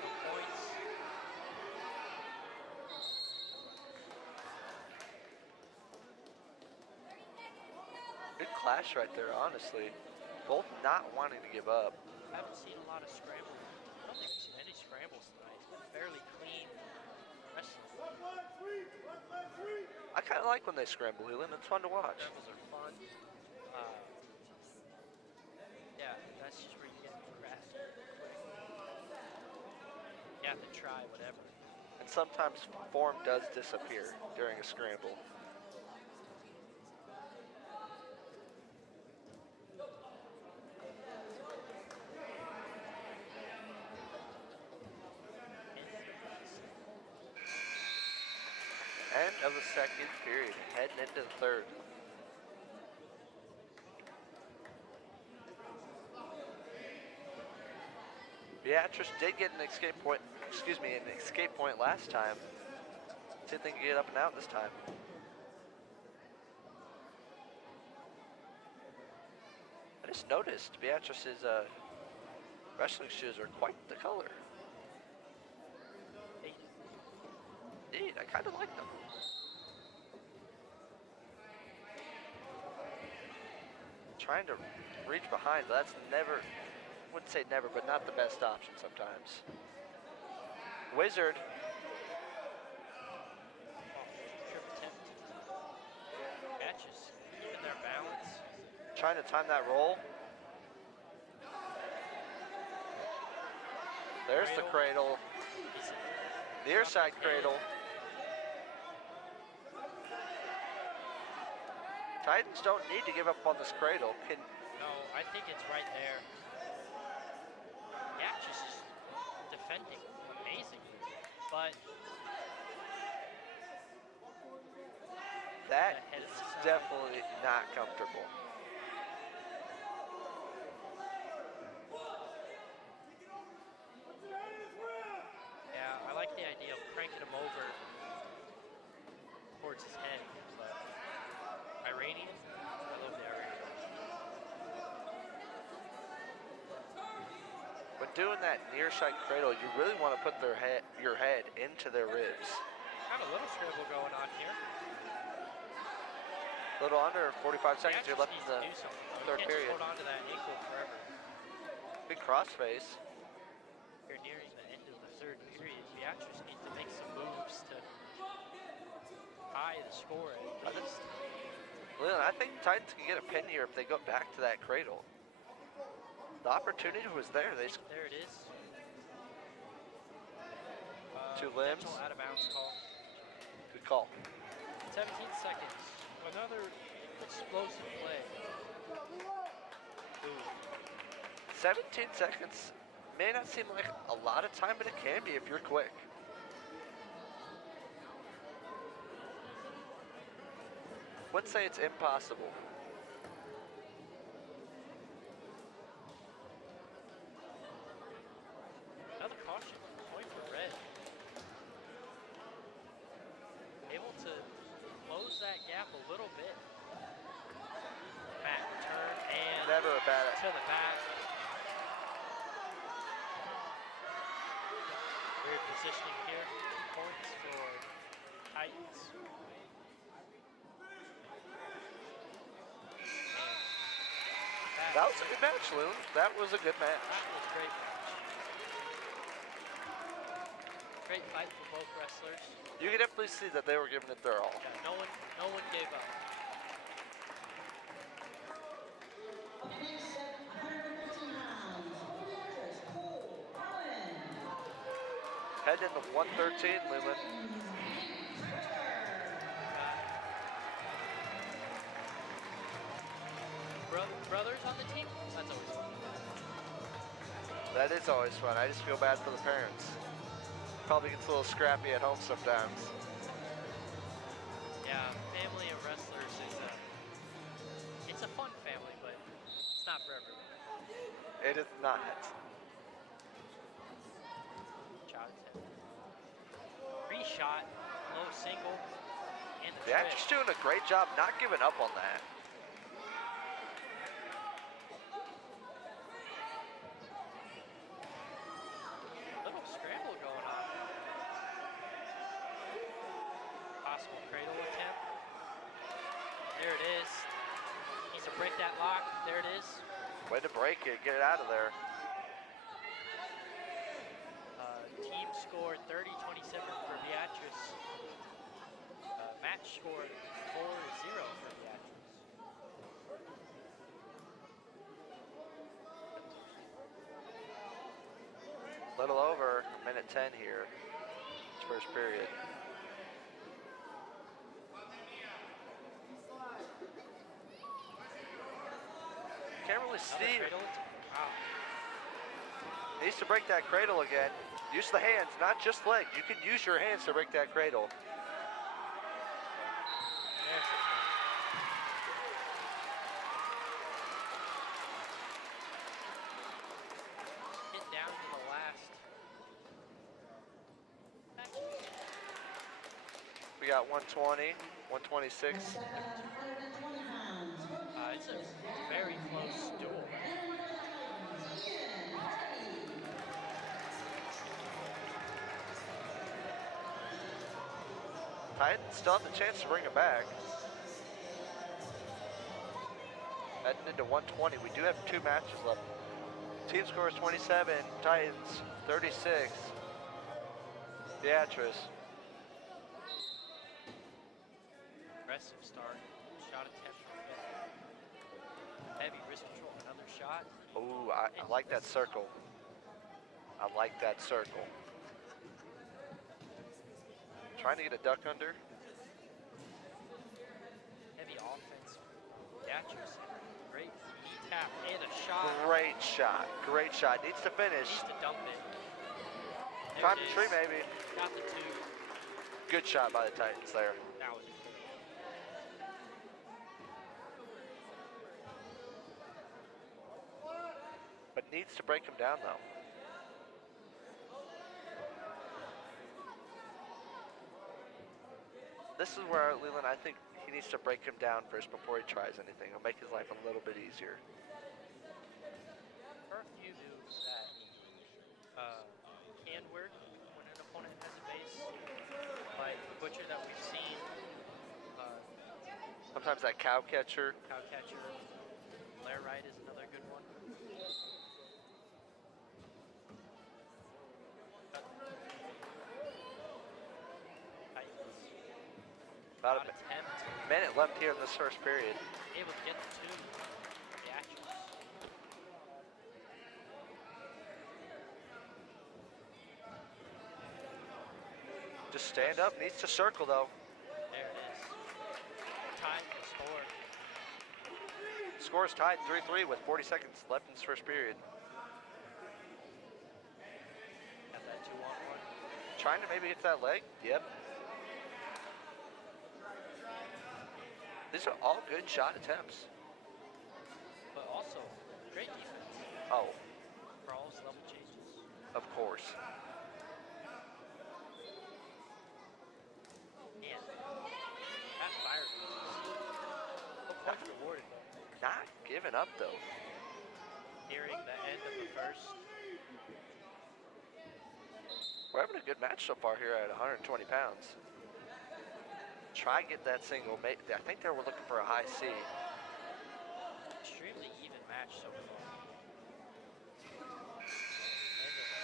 No points. Good clash right there, honestly. Both not wanting to give up. I haven't seen a lot of scrambles. I don't think we've seen any scrambles tonight. It's been fairly clean wrestling. I kind of like when they scramble, Leland. It's fun to watch. Scrambles are fun. Yeah, that's just where you get fast quick. You have to try whatever. And sometimes form does disappear during a scramble. End of the second period, heading into the third. Beatrice did get an escape point, an escape point last time. See if they can get up and out this time. I just noticed Beatrice's wrestling shoes are quite the color. Indeed, I kind of like them. Trying to reach behind, but that's never, wouldn't say never, but not the best option sometimes. Wizard. Trip attempt. Catches. Keeping their balance. Trying to time that roll. There's the cradle. Near side cradle. Titans don't need to give up on this cradle. No, I think it's right there. Yeah, just defending amazingly, but that head is to the side. definitely not comfortable. doing that near side cradle, you really want to put your head into their ribs. Got a little scramble going on here. A little under 45 seconds here left in Beatrice the needs to do something. third You can't period. just hold on to that ankle forever. Big crossface. You're nearing the end of the third period. Beatrice needs to make some moves to tie the score at least. Leland, I think Titans can get a pin here if they go back to that cradle. The opportunity was there. There it is. Two limbs. Potential out of bounds call. Good call. 17 seconds. Another explosive play. Ooh. 17 seconds may not seem like a lot of time, but it can be if you're quick. Wouldn't say it's impossible. Another caution point for red. Able to close that gap a little bit. Back turn and Never a bad to the back. Weird positioning here. 2 points for Titans. And That was a good match, Leland. That was a good match. that was a great match. Great fight for both wrestlers. You can definitely see that they were giving it their all. Yeah, no one gave up. Up next, 115 pounds, Beatrice, Cole, Allen. Heading into 113, Leland. Brothers on the team? That's always fun. That is always fun. I just feel bad for the parents. Probably gets a little scrappy at home sometimes. Yeah, family of wrestlers is it's a fun family, but it's not for everyone. It is not. Shot attempt. Re-shot, low single, and the The trip. actor's doing a great job not giving up on that. Little scramble going on. Possible cradle attempt. There it is. Needs to break that lock. There it is. Way to break it. Get it out of there. Team score 30-27 for Beatrice. Match score 4-0 for Beatrice. Little over a minute 10 here. It's first period. Can't really Another see. cradle attempt. Wow. Needs to break that cradle again. Use the hands, not just leg. You can use your hands to break that cradle. There's the point. Get down to the last. We got 120, 126. Next up, 120 pounds. It's a very close duel. Titans still have the chance to bring it back. Heading into 120, we do have 2 matches left. Team score is 27, Titans 36. Beatrice. Aggressive start. Shot attempt from Becky. Heavy wrist control. Another shot. Ooh, I like that circle. I like that circle. Trying to get a duck under. Heavy offense. Beatrice. Great knee tap and a shot. Great shot. Great shot. Needs to finish. Needs to dump it. There Time it to is. tree, maybe. Got the 2. Good shot by the Titans there. That was good. But needs to break him down, though. This is where, Leland, I think he needs to break him down first before he tries anything. It'll make his life a little bit easier. There are a few moves that uh, can work when an opponent has a base. Like the butcher that we've seen, uh, Sometimes that cow catcher. cowcatcher, Lairite is another good one. Titans. About Not attempt. a minute left here in this first period. Able to get the two. Beatrice. Just stand up. Needs to circle though. There it is. Time to score. Score is tied 3-3 with 40 seconds left in this first period. Got that 2-on-1. Trying to maybe get that leg. Yep. These are all good shot attempts. But also, great defense. Oh, Crawls, level changes. of course. And that fire boost. Points rewarded though. Not giving up though. Nearing the end of the first. We're having a good match so far here at 120 pounds. Try and get that single. I think they were looking for a high C. Extremely even match so far. End of the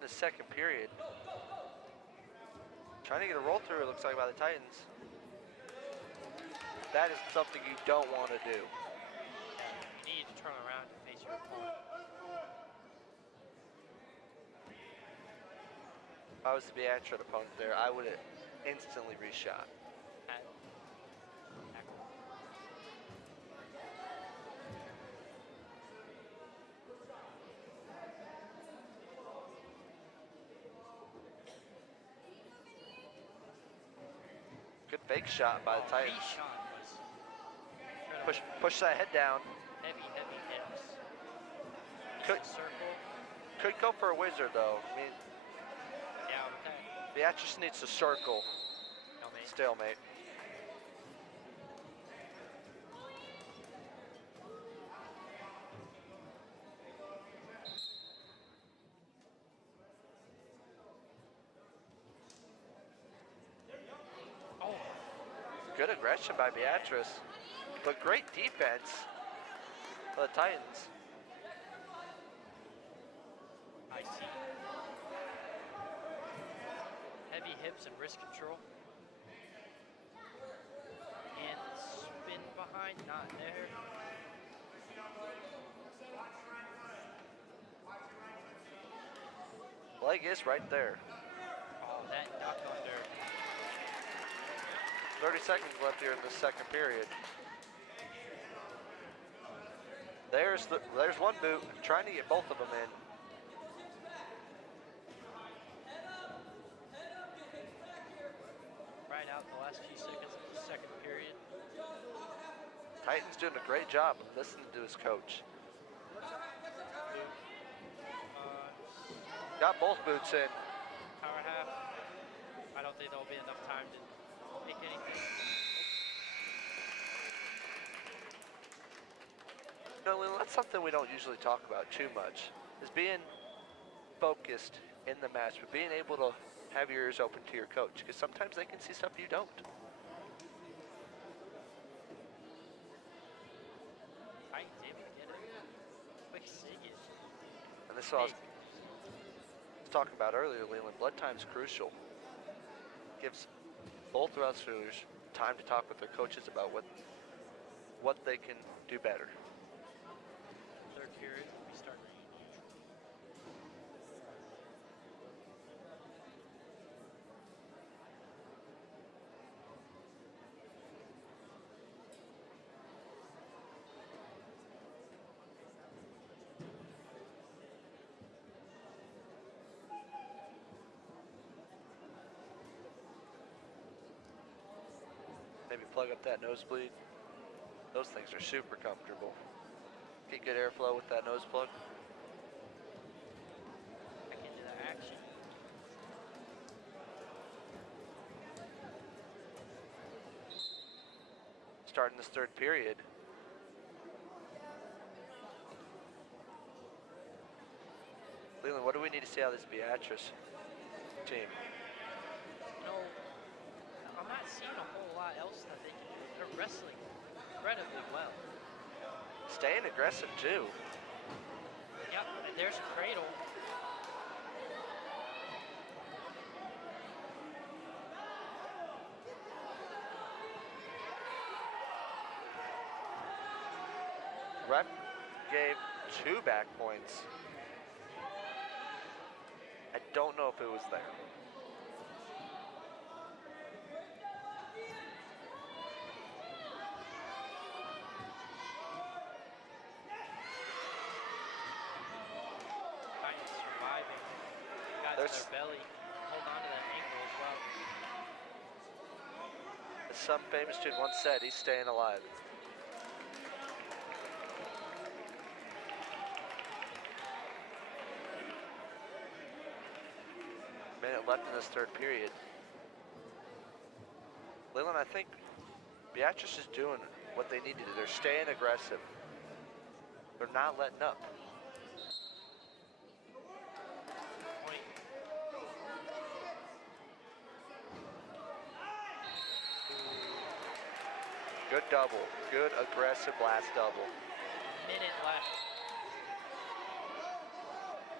The second period. Trying to get a roll through, it looks like, by the Titans. That is something you don't want to do. You need to turn around and face your opponent. If I was the Beatrice opponent there, I would have instantly reshot. At Good fake shot by the Titans. shot was Push that head down. heavy hips. Could- Circle. Could go for a wizard though. I mean, Yeah, with that. Beatrice needs to circle. No, mate. Stalemate. Oh, Good aggression by Beatrice, but great defense by the Titans. I see. Heavy hips and wrist control. And spin behind, not there. Leg is right there. Oh, that duck under. 30 seconds left here in the second period. There's one boot, trying to get both of them in. Right out the last few seconds of the second period. Titans doing a great job of listening to his coach. Got both boots in. Power half. I don't think there'll be enough time to make anything. No, Lil, that's something we don't usually talk about too much, is being focused in the match, but being able to have your ears open to your coach, because sometimes they can see stuff you don't. Titans able to get it. Quick sig it. And this is what I was talking about earlier, Leland. Blood time's crucial. Gives both wrestlers time to talk with their coaches about what they can do better. Third period, we start. Maybe plug up that nosebleed. Those things are super comfortable. Get good airflow with that nose plug. Back into that action. Starting this third period. Leland, what do we need to see out of this Beatrice team? You know, I'm not seeing a whole lot else that they can do. They're wrestling incredibly well. Staying aggressive too. Yep, and there's a cradle. Ref gave 2 back points. I don't know if it was there. Titans surviving. Got to their belly. Hold on to that ankle as well. As some famous dude once said, he's staying alive. Minute left in this third period. Leland, I think Beatrice is doing what they need to do. They're staying aggressive. They're not letting up. Point. Good double. Good aggressive last double. Minute left.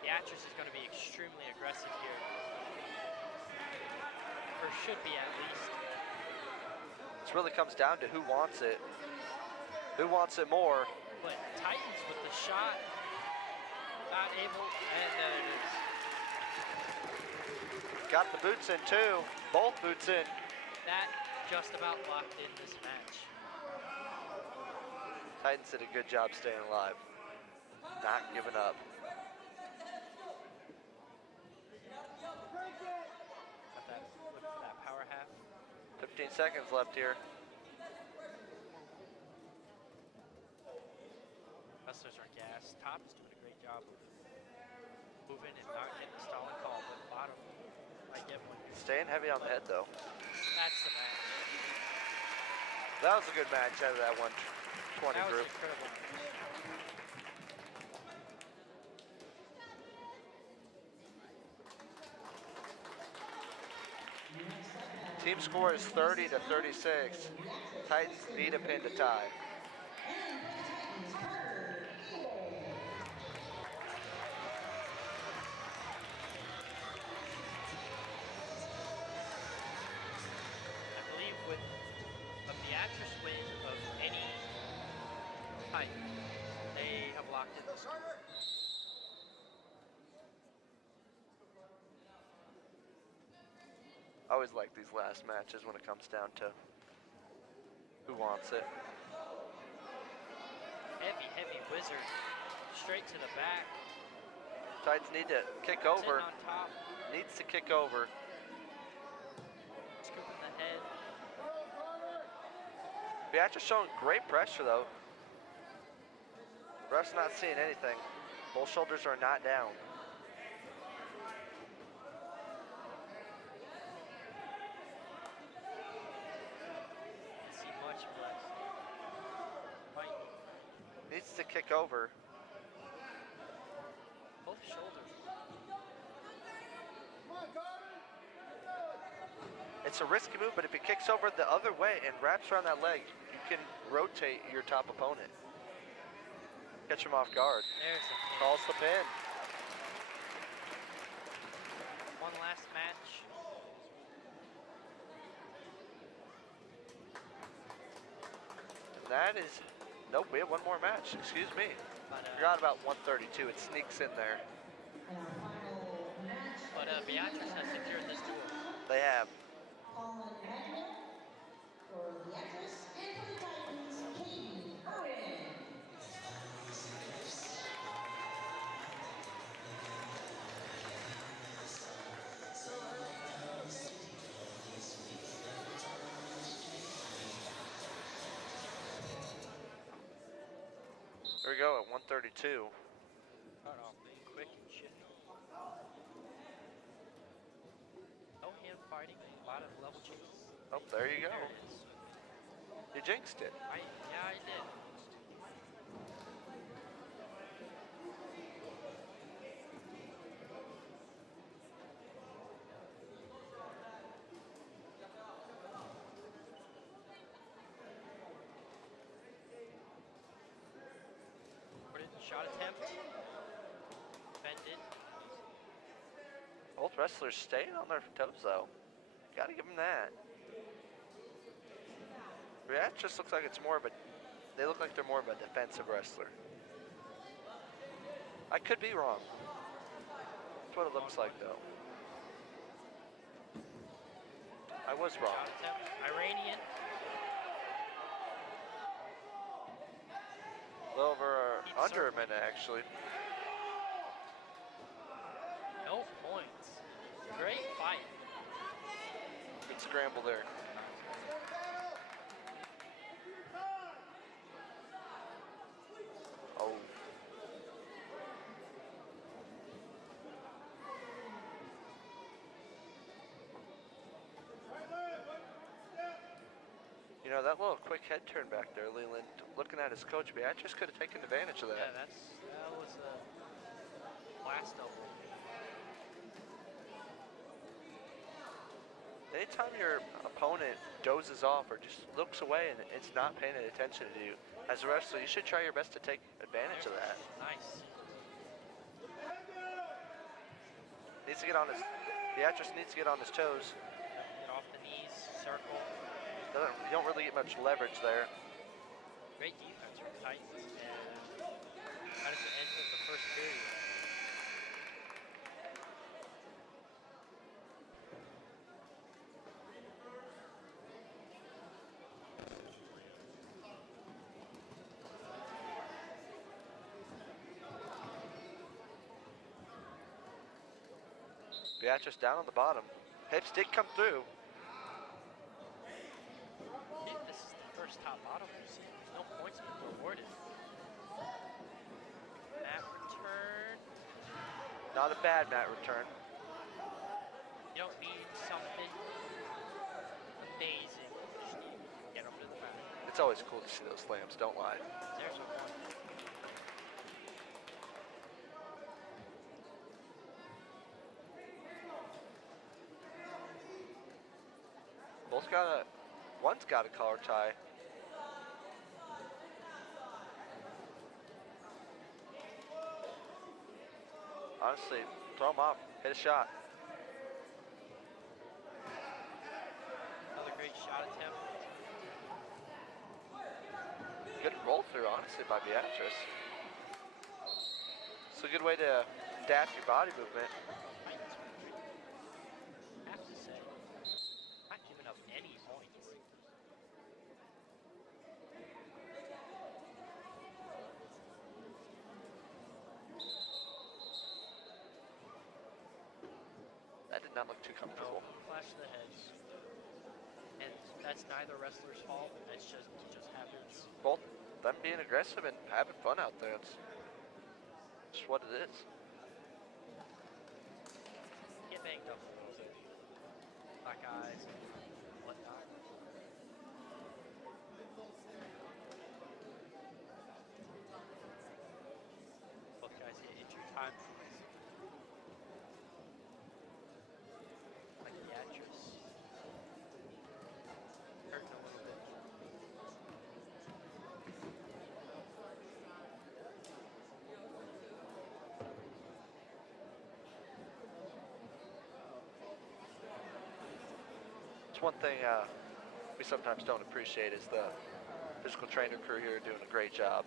Beatrice is going to be extremely aggressive here. Or should be at least. This really comes down to who wants it. Who wants it more? But Titans with the shot. Not able. And there it is. Got the boots in too. Both boots in. That just about locked in this match. Titans did a good job staying alive. Not giving up. Got that, look for that power half. 15 seconds left here. Wrestlers are gassed. Top is doing a great job of moving and not getting the stalling call, but bottom might get one. Staying heavy on the head though. That's the match. That was a good match out of that 120 That was group. incredible. Team score is 30 to 36. Titans need a pin to tie. I believe with a Beatrice win of any type, they have locked in this game. I always like these last matches when it comes down to who wants it. Heavy, heavy wizard. Straight to the back. Titans need to kick Sitting over. on top. Needs to kick over. Scooping the head. Beatrice showing great pressure though. Ref's not seeing anything. Both shoulders are not down. Can't see much, but might. Needs to kick over. Both shoulders. It's a risky move, but if it kicks over the other way and wraps around that leg, you can rotate your top opponent. Catch him off guard. There's the pin. Calls the pin. One last match. And that is, nope, we have one more match. Excuse me. But, Forgot about 132. It sneaks in there. Beatrice has secured this duel. They have. Colin Magnet for Beatrice, and for the Titans, Katie Irwin. we go at 132. Start off quick and shit. No hand fighting, a lot of level changes. Oh, there you go. There it is. You jinxed it. Yeah, I did. Shot attempt. Bended. Both wrestlers staying on their toes though. Gotta give them that. That just looks like it's more of a, they look like they're more of a defensive wrestler. I could be wrong. That's what it looks like though. I was wrong. Shot attempt. Iranian. A little over, under a minute actually. No points. Great fight. Good scramble there. Oh. You know, that little quick head turn back there, Leland, looking at his coach, Beatrice could have taken advantage of that. Yeah, that was a blast double. Anytime your opponent dozes off or just looks away and it's not paying attention to you, as a wrestler, you should try your best to take advantage of that. Nice. Needs to get on his, Beatrice needs to get on his toes. Get off the knees, circle. You don't really get much leverage there. Great defense from Titans. And that is the end of the first period. Beatrice down on the bottom. Hips did come through. Yeah, this is the first top bottom we've seen. No points been rewarded. Mat return. Not a bad mat return. You don't need something amazing. You just need to get them to the mat. It's always cool to see those slams, don't lie. There's a one. Both got a, one's got a collar tie. Honestly, throw him off, hit a shot. Another great shot attempt. Good roll through, honestly, by Beatrice. It's a good way to adapt your body movement. Titans were great. I have to say, not giving up any points. That did not look too comfortable. No, flash to the heads. And that's neither wrestler's fault. That's just happens. Both them being aggressive and having fun out there. It's just what it is. Get banged up a little bit. Black eyes and whatnot. Both guys get injury time. Like Beatrice. Hurting a little bit. It's one thing we sometimes don't appreciate is the physical trainer crew here doing a great job.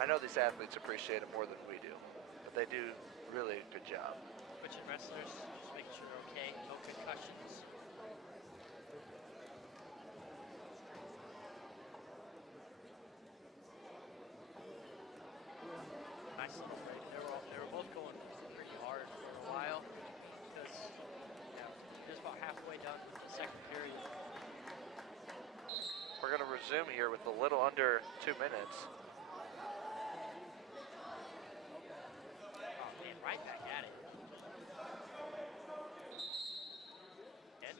I know these athletes appreciate it more than we do, but they do really a good job. Switching wrestlers, just making sure they're okay, no concussions. Nice little break. They were both going pretty hard for a while because just about halfway done the second period. We're going to resume here with a little under 2 minutes. Oh man, right back at it. Again.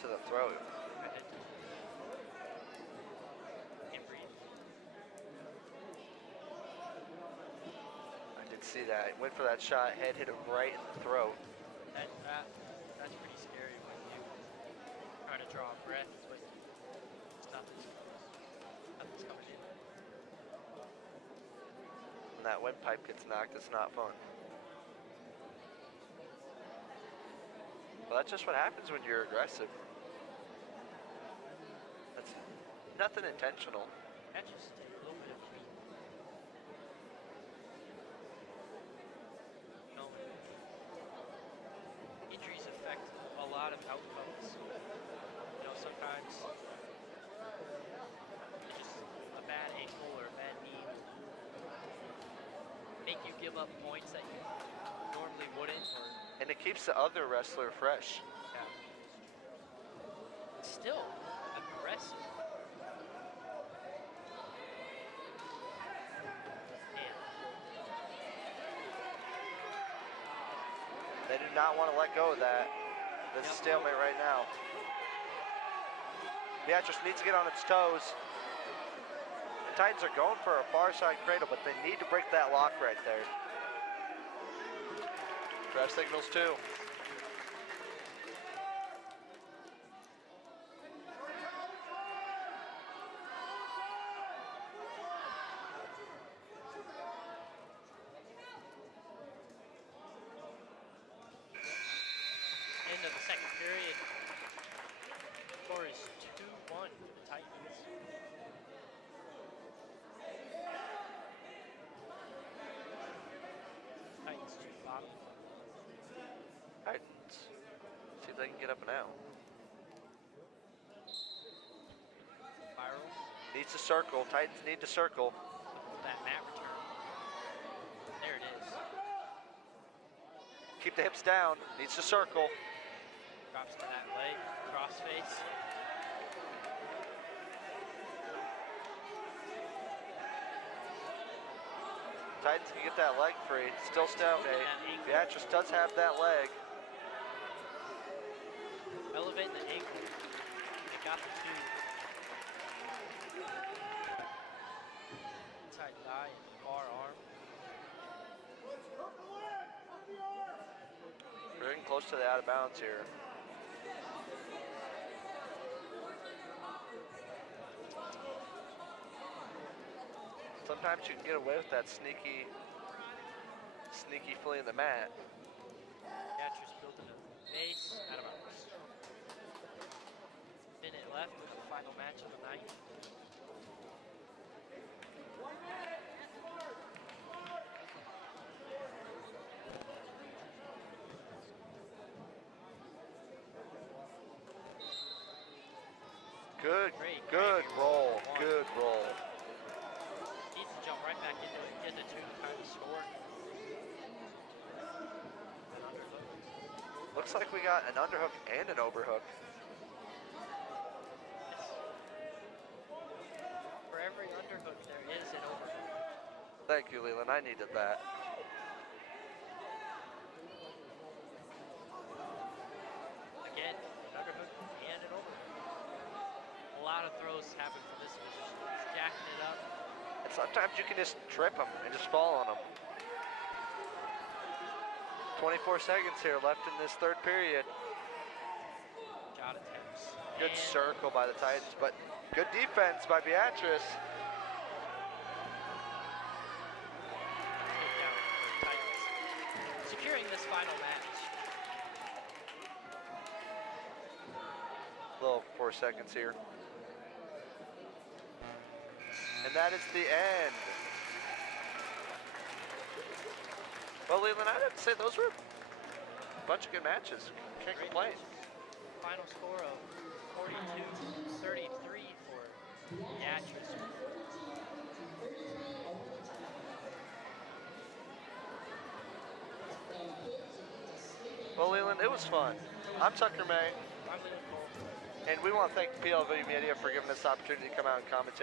To the throat. Ahead. Can't breathe. I did see that. Went for that shot, head hit it right in the throat. That's pretty scary when you trying to draw a breath, but it's nothing's coming in. When that windpipe gets knocked, it's not fun. But that's just what happens when you're aggressive. That's nothing intentional. That just take a little bit of heat. No, injuries affect a lot of outcomes. You know, sometimes it's just a bad ankle or a bad knee make you give up points that you normally wouldn't, or And it keeps the other wrestler fresh. yeah. It's still aggressive. Man, They do not want to let go of that. This is stalemate right now. Beatrice needs to get on its toes. The Titans are going for a far side cradle, but they need to break that lock right there. Ref signals too. end of the second period. Score is 2-1 for the Titans. Titans to the bottom. Titans. See if they can get up and out. Spiral. Needs to circle. Titans need to circle. That mat return. There it is. Keep the hips down. Needs to circle. Drops to that leg. Crossface. Titans can get that leg free. Still stalemate. Beatrice does have that leg. Elevate the ankle. They got the two. Inside thigh and bar arm. We're getting close to the out of bounds here. Sometimes you can get away with that sneaky fleeing the mat. Beatrice building a base. Out of bounds. Minute left in the final match of the night. Good roll. Good roll. Needs to jump right back into it. Get the two time to score. An underhook. Looks like we got an underhook and an overhook. For every underhook, there is an overhook. Thank you, Leland. I needed that. Again, an underhook and an overhook. A lot of throws happen from this position. He's jacking it up. And sometimes you can just trip them and just fall on them. 24 seconds here left in this third period. Shot attempts. Good And circle by the Titans, but good defense by Beatrice. takedown for the Titans. Securing this final match. Little 4 seconds here. And that is the end. Well, Leland, I'd have to say those were a bunch of good matches. Can't Great complain. matches. Final score of 42-33 for Beatrice. Well, Leland, it was fun. I'm Tucker May. I'm Leland Cole. And we want to thank PLV Media for giving us the opportunity to come out and commentate